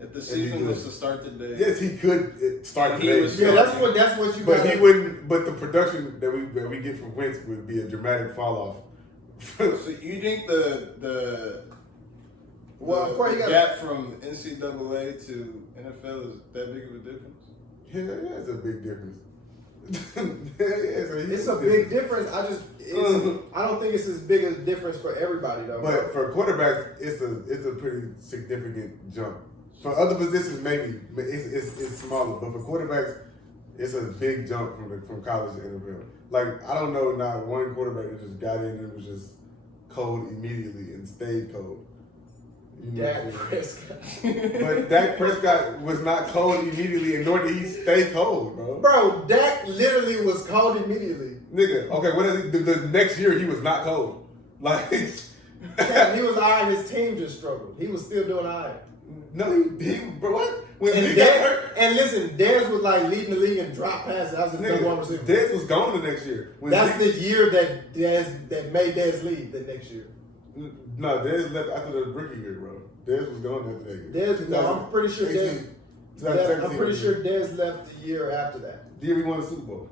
If the season was to start today, yes, he could start today. Yeah, that's what you. But he wouldn't. But the production that we get from Wentz would be a dramatic fall off. So you think the of course you gap from NCAA to NFL is that big of a difference? Yeah, it's a big difference. It's a big difference. I don't think it's as big a difference for everybody though. But for quarterbacks, it's a pretty significant jump. For other positions, maybe it's smaller, but for quarterbacks, it's a big jump from college to NFL. Like, I don't know not one quarterback that just got in and was just cold immediately and stayed cold. You know Dak Prescott. But Dak Prescott was not cold immediately, and nor did he stay cold, bro. Bro, Dak literally was cold immediately. Nigga, okay, what is it? The next year he was not cold. Like, yeah, he was all right. His team just struggled. He was still doing all right. No, he bro, what? When and listen, Dez was like leading the league in drop passes. That was his number one receiver. Dez was gone the next year. That's the year that made Dez leave the next year. No, Dez left after the rookie year, bro. Dez was gone after that year. Dez, no, I'm pretty sure Dez. I'm pretty sure Dez left the year after that. The year we won the Super Bowl.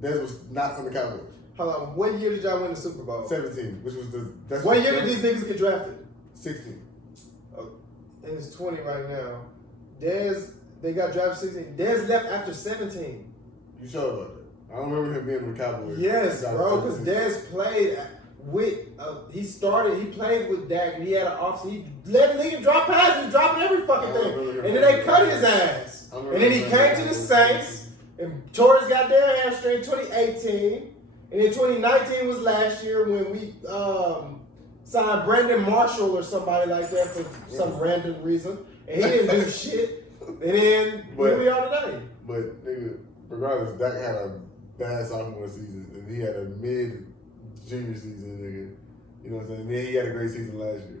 Dez was not from the Cowboys. Hold on, what year did y'all win the Super Bowl? 17, which was the. What year did these niggas get drafted? 16. Oh, and it's 20 right now. Dez, they got drafted 16. Dez left after 17. You sure about that? I don't remember him being with the Cowboys. Yes, bro, because Dez played with, he played with Dak, and he had an offseason. He let the nigga drop passes, dropping every fucking thing. And then they cut his ass. And then he came to the Saints, and tore his goddamn hamstring in 2018. And then 2019 was last year when we signed Brandon Marshall or somebody like that for some random reason. And he didn't do shit. And then here we are today. But, nigga, regardless, Dak had a bad sophomore season, and he had a mid-junior season, nigga. You know what I'm saying? And then he had a great season last year, nigga.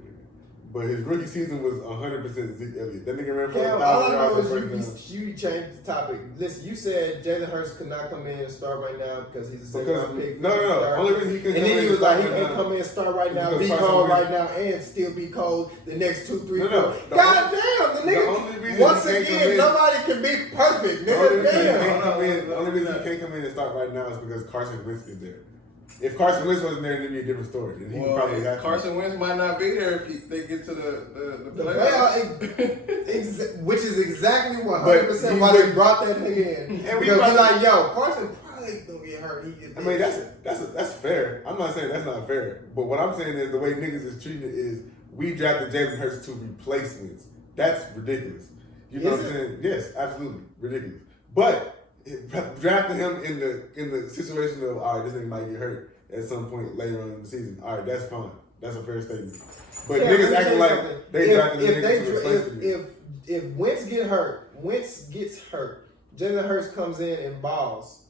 But his rookie season was 100% Zeke Elliott. That nigga ran for 1,000 yards. You changed the topic. Listen, you said Jalen Hurts could not come in and start right now because he's a second-round pick. No. Only reason he couldn't come in. And then he was like, he can't come in and start right now, be cold right now, and still be cold the next 2, 3, 4. God damn, the nigga. Once again, nobody can be perfect, nigga. Damn. The only reason he can't come in and start right now is because Carson Wentz is there. If Carson Wentz wasn't there, it'd be a different story. Then he would probably have Carson Wentz might not be there if they get to the playoffs. Which is exactly 100% why they brought that nigga in. And we probably like, yo, Carson probably gonna get hurt. I mean, that's fair. I'm not saying that's not fair. But what I'm saying is the way niggas is treating it is we drafted Jalen Hurts to replace Wentz. That's ridiculous. You know what I'm saying? Yes, absolutely ridiculous. But drafting him in the situation of, all right, this nigga might get hurt at some point later on in the season. All right, that's fine. That's a fair statement. But niggas acting like they drafted the nigga to replace him. If Wentz gets hurt, Jalen Hurts comes in and balls,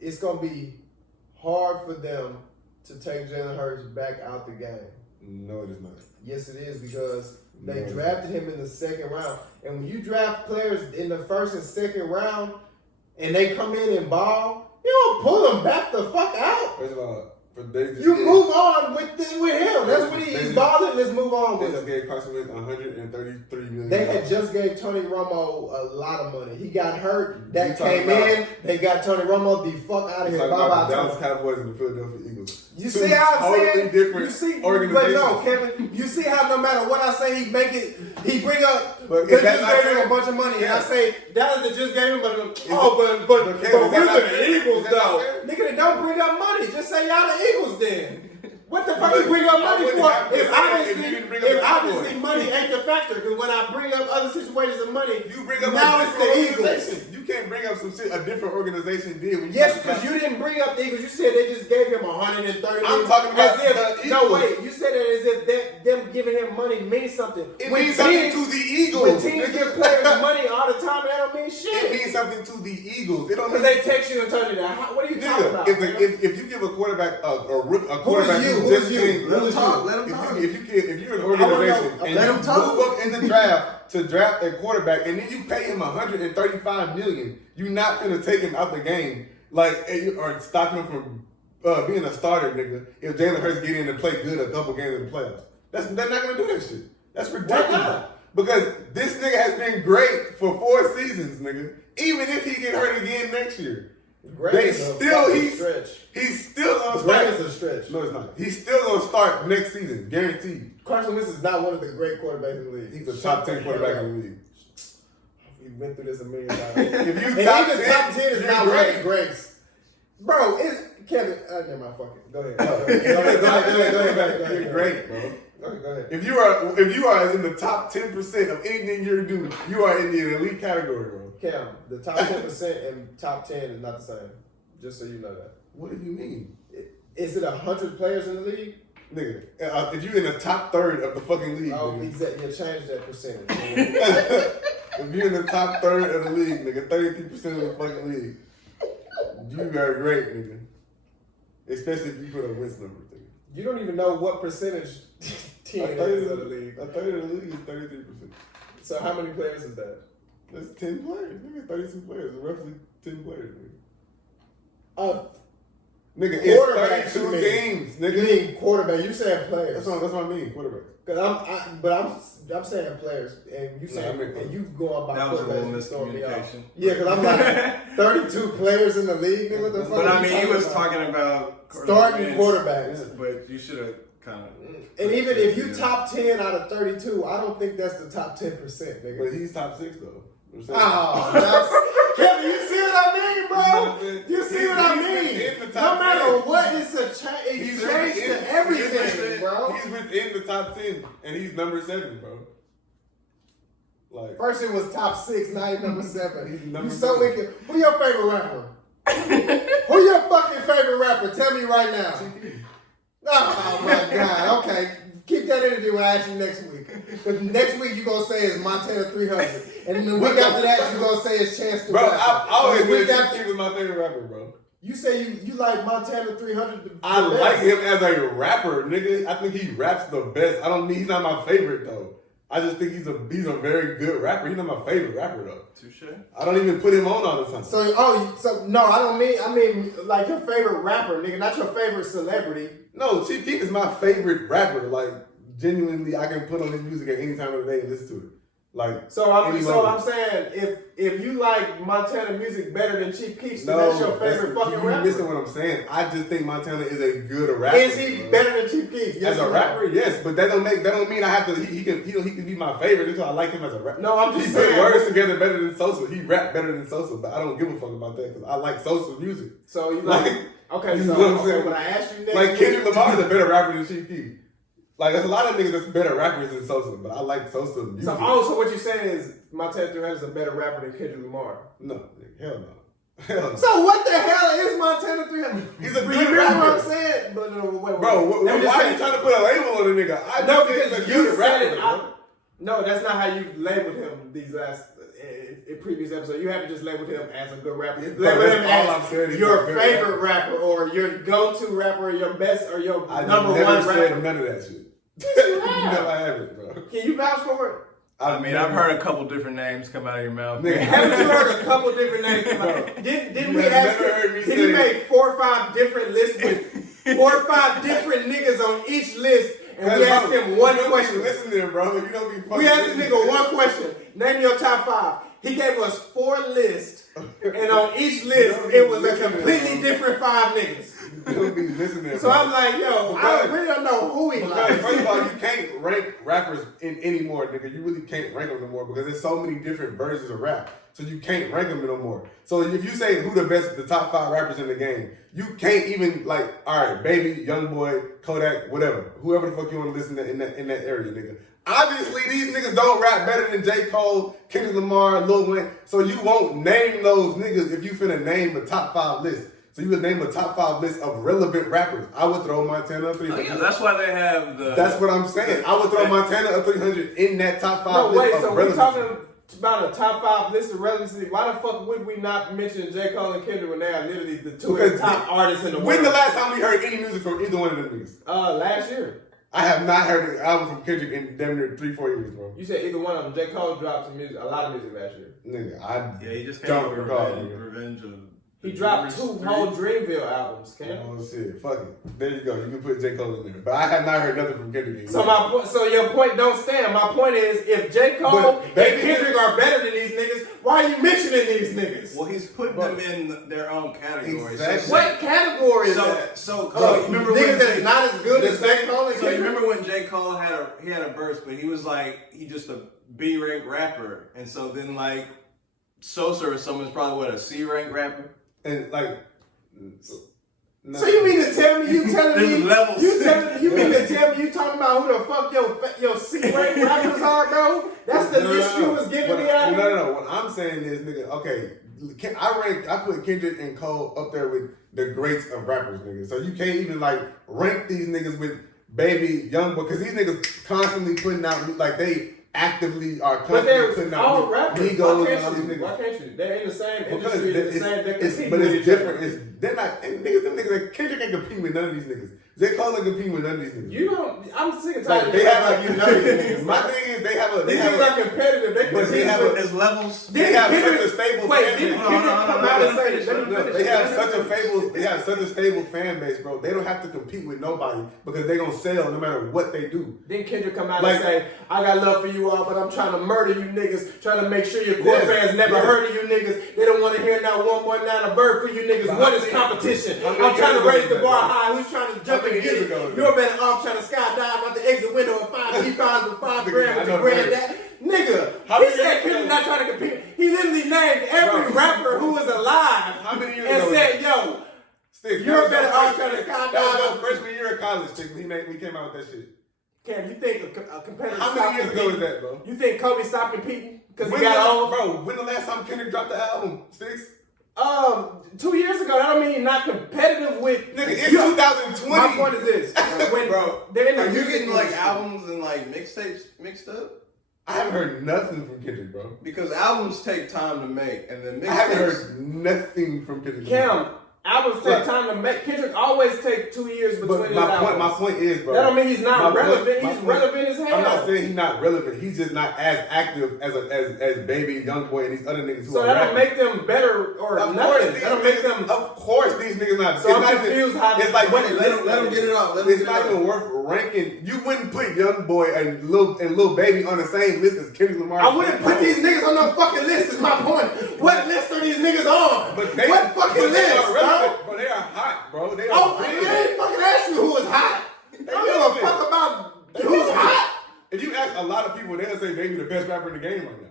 it's gonna be hard for them to take Jalen Hurts back out the game. No, it is not. Yes, it is, because they drafted him in the second round. And when you draft players in the first and second round, and they come in and ball, you don't pull them back the fuck out. First of all, you move on with him. That's what he's balling. Let's move on with him. They just gave Carson Wentz $133 million. They had just gave Tony Romo a lot of money. He got hurt. That came in. They got Tony Romo the fuck out of here. Bye bye. Dallas Cowboys and the Philadelphia Eagles. You see how I'm saying? Different organizations. But no, Kevin. You see how no matter what I say, he bring up. But they just gave him a bunch of money, and I say Dallas just gave him, but we're the Eagles though. Nigga, don't bring up money. Just say y'all the Eagles then. What the fuck you bring up money for? If obviously money ain't the factor, because when I bring up other situations of money, you bring up now it's the Eagles. You can't bring up some shit a different organization did. When yes, because you didn't bring up the Eagles. You said they just gave him $130 million. I'm talking about the Eagles. No, wait. You said that as if them giving him money means something. It means something to the Eagles. When teams give players money all the time, that don't mean shit. It means something to the Eagles. Because they text you and tell you that. What are you talking about? If you give a quarterback a quarterback who's you? Let him talk. If you're an organization and you move up in the draft to draft a quarterback and then you pay him $135 million, you're not gonna take him out the game or stop him from being a starter, nigga. If Jalen Hurts get in and play good a couple games in the playoffs, they're not gonna do that shit. That's ridiculous. Because this nigga has been great for 4 seasons, nigga. Even if he get hurt again next year. He's still gonna start. Is a stretch. No, it's not. He's still gonna start next season, guaranteed. Carson Wentz is not one of the great quarterbacks in the league. He's a top 10 quarterback in the league. We went through this a million times. If you top 10 is not one of the greats, bro. Kevin, never mind. Fuck it. Go ahead. Go ahead. You're great, bro. Okay, go ahead. If you are in the top 10% of anything you do, you are in the elite category, bro. Cam, the top 10% and top 10 is not the same. Just so you know that. What do you mean? Is it 100 players in the league? Nigga, if you're in the top third of the fucking league, oh, exactly. You change that percentage. If you're in the top third of the league, nigga, 33% of the fucking league, you are great, nigga. Especially if you put a Wentz number, nigga. You don't even know what percentage 10 is of the league. A third of the league is 33%. So how many players is that? That's 10 players, nigga. 32 players, roughly 10 players, nigga. Nigga, it's 32 teams, nigga. You mean quarterback? You saying players? That's what I mean, quarterback. I'm saying players, and you saying and you going by that was a little quarterbacks. miscommunication. Yeah, because I'm like 32 players in the league. Nigga, what the fuck? But I mean, he was talking about starting quarterbacks. But you should have kind of. And even if you top 10 out of 32, I don't think that's the top 10%, nigga. But he's top 6 though. Oh, Kevin, you see what I mean, bro? You see what I mean? No matter what, it's a change. He's changed to everything, bro. He's within the top 10, and he's number 7, bro. Like first it was top 6, now he's number 7. He's number you so 7. wicked. Who your favorite rapper? Who your fucking favorite rapper? Tell me right now. Oh my God. Okay. Keep that energy when I ask you next week. Because next week you going to say it's Montana 300. And then the week after that you going to say it's Chance the Bro, Rapper. I always week been after, Chief was my favorite rapper, bro. You say you like Montana 300 I like him as a rapper, nigga. I think he raps the best. He's not my favorite though. I just think he's a very good rapper. He's not my favorite rapper though. Touche. I don't even put him on all the time. So no, I mean like your favorite rapper, nigga, not your favorite celebrity. No, Chief Keef is my favorite rapper. Like genuinely, I can put on his music at any time of the day and listen to it. Like I'm saying if you like Montana music better than Chief Keef, then that's your favorite fucking rapper. You missing what I'm saying? I just think Montana is a good rapper. Is he better than Chief Keef? Yes, as a rapper, yes, but that don't mean I have to. He can be my favorite until I like him as a rapper. No, I'm just he saying. He put words together better than Sosa. He rap better than Sosa, but I don't give a fuck about that because I like Sosa's music. So you like okay? You So know what I'm saying? when I ask you next, like Kendrick Lamar is a better rapper than Chief Keef. Like there's a lot of niggas that's better rappers than Sosa, but I like Sosa music. So what you're saying is Montana 300 is a better rapper than Kendrick Lamar? No, hell no. Hell no. So what the hell is Montana 300? He's a good You rapper. know what I'm saying? But wait. Bro, why are you trying to put a label on a nigga? I know because you a said rapper. it. No, that's not how you labeled him these last in previous episodes. You haven't just labeled him as a good rapper. You labeled him as your favorite rapper or your go-to rapper or your best or your number one rapper. I never said none of that shit. No, I haven't, bro. Can you vouch for it? I've heard a couple different names come out of your mouth. Nigga, haven't you heard a couple different names come out? Didn't we ask him? Did he make 4 or 5 different lists with 4 or 5 different niggas on each list? And we asked him one question. Listen there, bro. You don't be fucking. We asked this nigga one question. Name your top 5. He gave us 4 lists, and on each list it was a completely different 5 niggas. You don't be listening. So I'm like, yo, I really don't know who he likes. First of all, you can't rank rappers in anymore, nigga. You really can't rank them no more because there's so many different versions of rap. So you can't rank them no more. So if you say who the top 5 rappers in the game, you can't even like, all right, Baby, Youngboy, Kodak, whatever, whoever the fuck you want to listen to in that area, nigga. Obviously, these niggas don't rap better than J. Cole, Kendrick Lamar, Lil Wayne. So you won't name those niggas if you finna name a top 5 list. So you would name a top 5 list of relevant rappers. I would throw Montana up 300. Oh, yeah, that's why they have the. That's what I'm saying. I would throw Montana up 300 in that top 5 no, list wait, of so relevancy. we talking about a top 5 list of relevancy. Why the fuck would we not mention J. Cole and Kendrick when they are literally the 2 of the top artists in the world? When the last time we heard any music from either one of them niggas? Last year. I have not heard an album from Kendrick in damn near 3-4 years, bro. You said either one of them. J. Cole dropped some music, a lot of music last year. Nigga, he just don't came with recall. Revenge of. He dropped 2 whole Dreamville albums, Cam. Oh shit, fuck it. There you go. You can put J. Cole in there. But I have not heard nothing from Kendrick. So your point don't stand. My point is, if J. Cole and Kendrick are better than these niggas, why are you mentioning these niggas? Well, he's putting them in their own category. Exactly. What category is that? So remember niggas that's not as good as J. Cole and So Kendrick? you remember when J. Cole had a verse, but he was like, he just a B-rank rapper. And so then like Sosa or someone's probably what, a C-rank rapper? And like, so you mean to tell me you mean to tell me you talking about who the fuck your C-rank rappers are, bro? That's the list you was giving me out here? No. What I'm saying is, nigga, okay, I put Kendrick and Cole up there with the greats of rappers, nigga. So you can't even like rank these niggas with Baby, Youngboy, because these niggas constantly putting out like they actively are But they're putting all out rappers. Migos and all these niggas. Why can't you? They're in the same Because industry, the same. They compete but with it's each different. other. They're not. And niggas, them niggas, like, Kendrick ain't compete with none of these niggas. J. Cole ain't compete with none of these niggas. You don't. I'm sick and Like, tired. they of have you know these niggas. my thing is they have a. These niggas are competitive. They but they compete have with. There's levels. They have such a stable Wait, fan didn't base. Kendrick come out and say? They have such a stable. They have such a stable fan base, bro. They don't have to compete with nobody because they gonna sell no matter what they do. Then Kendrick come out Like- and say, "I got love for you all, but I'm trying to murder you niggas. Trying to make sure your core fans never heard of you niggas. They don't want to hear now 1.9 a bird for you niggas. But What how is many- competition? how many I'm trying to years raise ago the was bar that? high. Who's trying to jump How and many get years it? ago was You're better off trying to skydive out the exit window and 5 G5s with 5 grand with I your know, granddad. Nigga, How he many said years Kendrick ago? not trying to compete. He literally named every Bro. rapper who was alive How many years and ago? said, yo, Stixx, You're that was better your off freshman trying to year. skydive. That was your freshman year of college, Stixx. We came out with that shit. Cam, you think a competitor How stopped many years ago competing? was that, bro? You think Kobe stopped competing because he When got old? Bro, when the last time Kendrick dropped the album, Stixx? 2 years ago. That don't mean you're not competitive with. Nigga, it's You- 2020. My point is this: when Bro, they're in the Are you music getting like industry. albums and like mixtapes mixed up? I haven't heard nothing from Kendrick, bro. Because albums take time to make, and then I haven't mixtapes. heard nothing from Kendrick. Cam, albums take Look. time to make. Kendrick always take 2 years between But his my albums. point is, bro. That don't mean he's not my relevant. my He's relevant as hell. I'm not saying he's not relevant. He's just not as active as Baby, Young Boy, and these other niggas who So are that don't rapping. make them better or Of course, nothing. these That don't make niggas, them. of course, these niggas not. So it's I'm not even- confused how. It's like Wait, let him get it off. Let him It's get not it off. even worth ranking. You wouldn't put Young Boy and Lil Baby on the same list as Kendrick Lamar. I wouldn't put these niggas on no fucking list. Is my point. What list are these niggas on? But they, what fucking but they list, are bro? relevant, bro. They are hot, bro. They are Oh, I big. ain't fucking ask you who was hot. I don't give a relevant. fuck about They who's relevant. hot. If you ask a lot of people, they'll say Baby the best rapper in the game right now.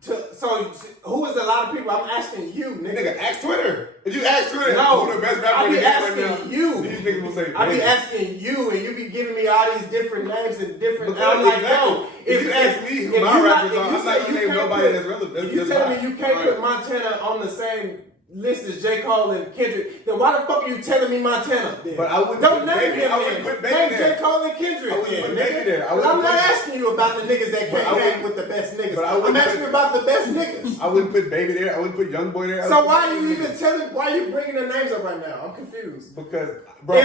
So who is a lot of people? I'm asking you, nigga. Nigga, ask Twitter. If you ask Twitter No, who the best I rapper in be the game right asking now, you. these niggas will say I be Baby. asking you, and you be giving me all these different names and different. Because I'm like, exactly. yo, If you ask me who if my you rappers if are, you I'm say not gonna you name can't nobody put- that's relevant. If you That's telling hot. me you can't put Right. Montana on the same list as J. Cole and Kendrick, then why the fuck are you telling me Montana? Then? But I wouldn't Don't put name Baby- him. I wouldn't then. put Baby Name there. J. Cole and Kendrick. I wouldn't then, put nigga. Baby there. I But wouldn't I'm not put- asking you about the niggas that But I can't wouldn't- hang with the best niggas. but I I'm wouldn't asking put- you about the best niggas. I wouldn't put Baby there. I wouldn't put Young Boy there. I So would why put are you these even niggas. telling? Why are you bringing their names up right now? I'm confused. Because, bro,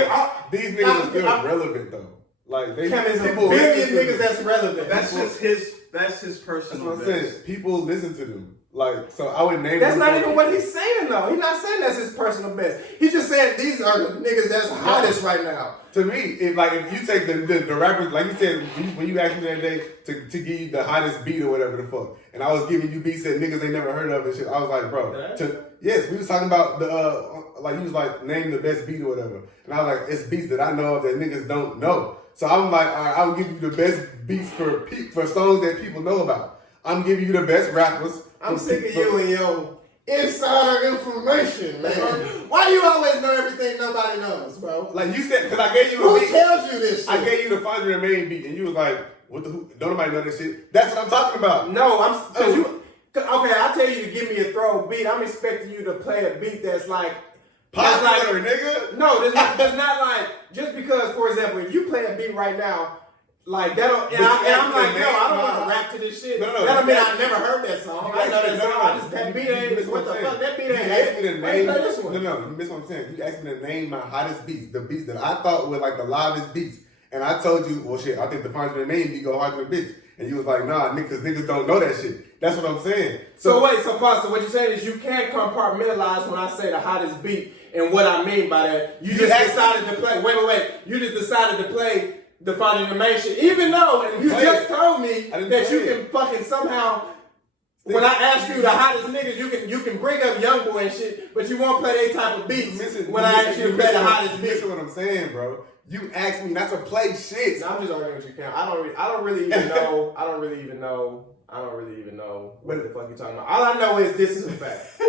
these niggas are still relevant though. Like they Cam is a people billion listen to niggas them. that's relevant. That's just his. That's his That's personal. what I'm saying. best. People listen to them. Like, so I would name. That's them not for- even what he's saying though. He's not saying that's his personal best. He's just saying these are the niggas that's hottest right now. To me, if you take the rappers, like you said, when you asked me that day to give you the hottest beat or whatever the fuck, and I was giving you beats that niggas ain't never heard of and shit, I was like, bro, yes, we was talking about the, like he was like, name the best beat or whatever, and I was like, it's beats that I know of that niggas don't know. So I'm like, all right, I'll give you the best beats for songs that people know about. I'm giving you the best rappers. I'm sick of you and your insider information, man. Why you always know everything nobody knows, bro? Like you said, because I gave you a Who beat. tells you this shit? I gave you the Find Your Main beat, and you was like, what the who? Don't nobody know this shit. That's what I'm talking about. No, cause you. Okay, I tell you to give me a throw beat. I'm expecting you to play a beat that's like. Popular, nigga. No, that's not like just because. For example, if you play a beat right now. Like that don't, and I'm like, yo, I don't want to rap to this shit. No, that don't mean I never heard that song. I know that song. I just that beat ain't. What the fuck? That beat ain't. You asked me to Why you name. play this one? No, you missed what I'm saying. You asked me to name my hottest beats, the beats that I thought were like the loudest beats, and I told you, well, shit, I think the Find Your Name beat go harder than bitch, and you was like, nah, niggas don't know that shit. That's what I'm saying. So wait, so pause. So what you're saying is you can't compartmentalize when I say the hottest beat and what I mean by that. You just decided to play. Wait. You just decided to play the Finding the Main shit, even though you just told me that you can fucking somehow. When I ask you the hottest niggas, you can bring up Young Boy and shit, but you won't play their type of beats. When I ask you to play the hottest beats, listen what I'm saying, bro. You asked me not to play shit. No, I'm just arguing with you, Cam. I don't really even know. I don't really even know what the fuck you talking about. All I know is this is a fact.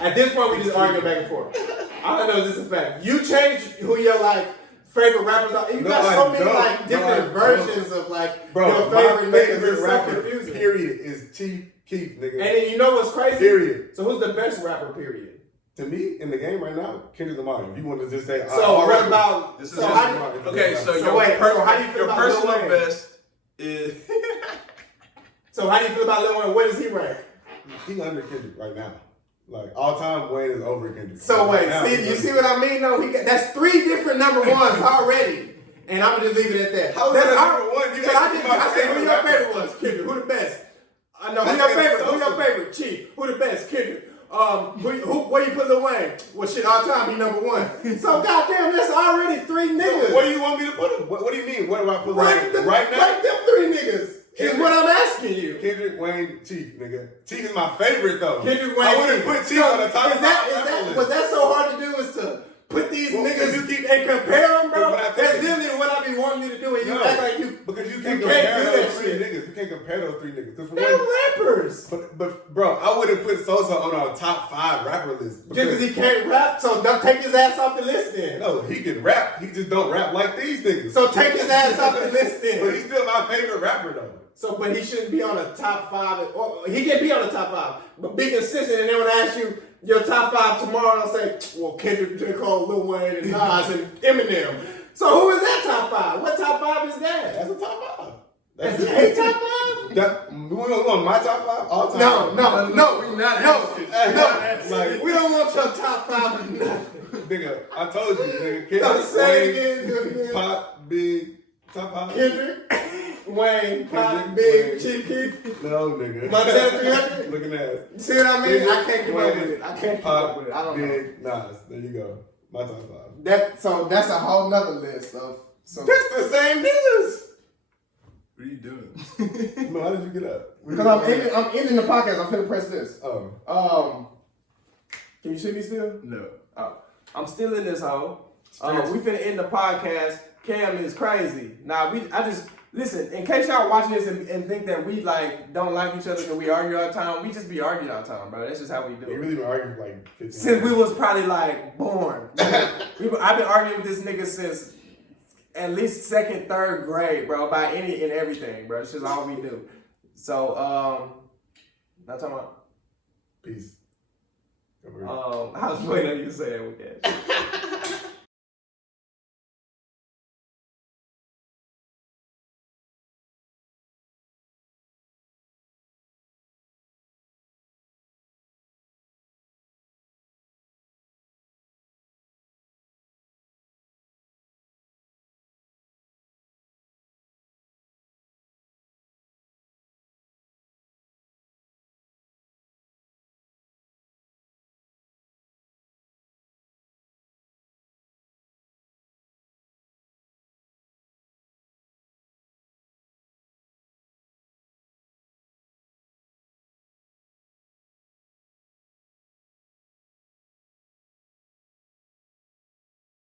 At this point, we just arguing back and forth. All I know is this is a fact. You changed who your like favorite rappers are. You got so many like different versions of like your favorite niggas. It's so rapper, confusing. period, is Chief Keef, nigga. And then you know what's crazy? Period. So who's the best rapper? Period. To me, in the game right now, Kendrick Lamar. If you want to just say, So what about? This is So just how Lamar. Okay, so So your wait, so how do you feel your about personal Lil Wayne? best is So how do you feel about Lil Wayne? Where does he rank? He under Kendrick right now. Like all time, Wayne is over Kendrick. So wait, now, you see what I mean? No, that's 3 different number ones already, and I'm gonna just leave it at that. How is that number one? You I said who your favorite ones? Kendrick. Who the best? I know who your favorite. Who your favorite? Chief. Who the best? Kendrick. Where you put Lil Wayne? Well, shit, all time he number 1. So goddamn, that's already 3 niggas. Where do you want me to put him? What do you mean? Where do I put him? Right now? Right them 3 niggas. Is what I'm asking you. Kendrick, Wayne, Chief, nigga. Chief is my favorite though. Kendrick, Wayne, I wouldn't put Chief on the top of that. Was that so hard to do? Is to put these niggas and compare them, bro? That's literally what I be wanting you to do, and you act like you because you can't compare those 3 niggas. You can't compare those 3 niggas. They're rappers. But bro, I wouldn't put Sosa on our top 5 rapper list. Just because he can't rap, so don't take his ass off the list then. No, he can rap. He just don't rap like these niggas. So take his ass off the list then. But he's still my favorite rapper though. So, but he shouldn't be on the top 5. Or he can be on the top 5, but be consistent. And then when I ask you your top 5 tomorrow, I'll say, well, Kendrick, J. Cole, Lil Wayne, and Nas, and Eminem. So who is that top 5? What top 5 is that? That's a top 5. That's a top 5? We want my top 5 all time. No. Like, we don't want your top 5 or nothing. Nigga, I told you, nigga. Kendrick, Pop, Big, top 5. Kendrick, Wayne, Pop, Big, Chief Keef. No, nigga. Montana 300. Looking at it. See what I mean? Kendrick, I can't keep up with it. I don't know. Big, Nas. There you go. My top 5. So that's a whole nother list of. So that's the same niggas. What are you doing? No, how did you get up? Because I'm ending the podcast. I'm finna press this. Oh. Can you see me still? No. Oh. I'm still in this hole. We finna end the podcast. Cam is crazy. Listen, in case y'all watching this and think that we like don't like each other and we argue all the time, we just be arguing all the time, bro. That's just how we do it. We really been arguing for like 15 Since years. we was probably like born. I've been arguing with this nigga since at least 2nd, 3rd grade, bro, about any and everything, bro. It's just all we do. So, not talking about. Peace. I was waiting on you to say that with that.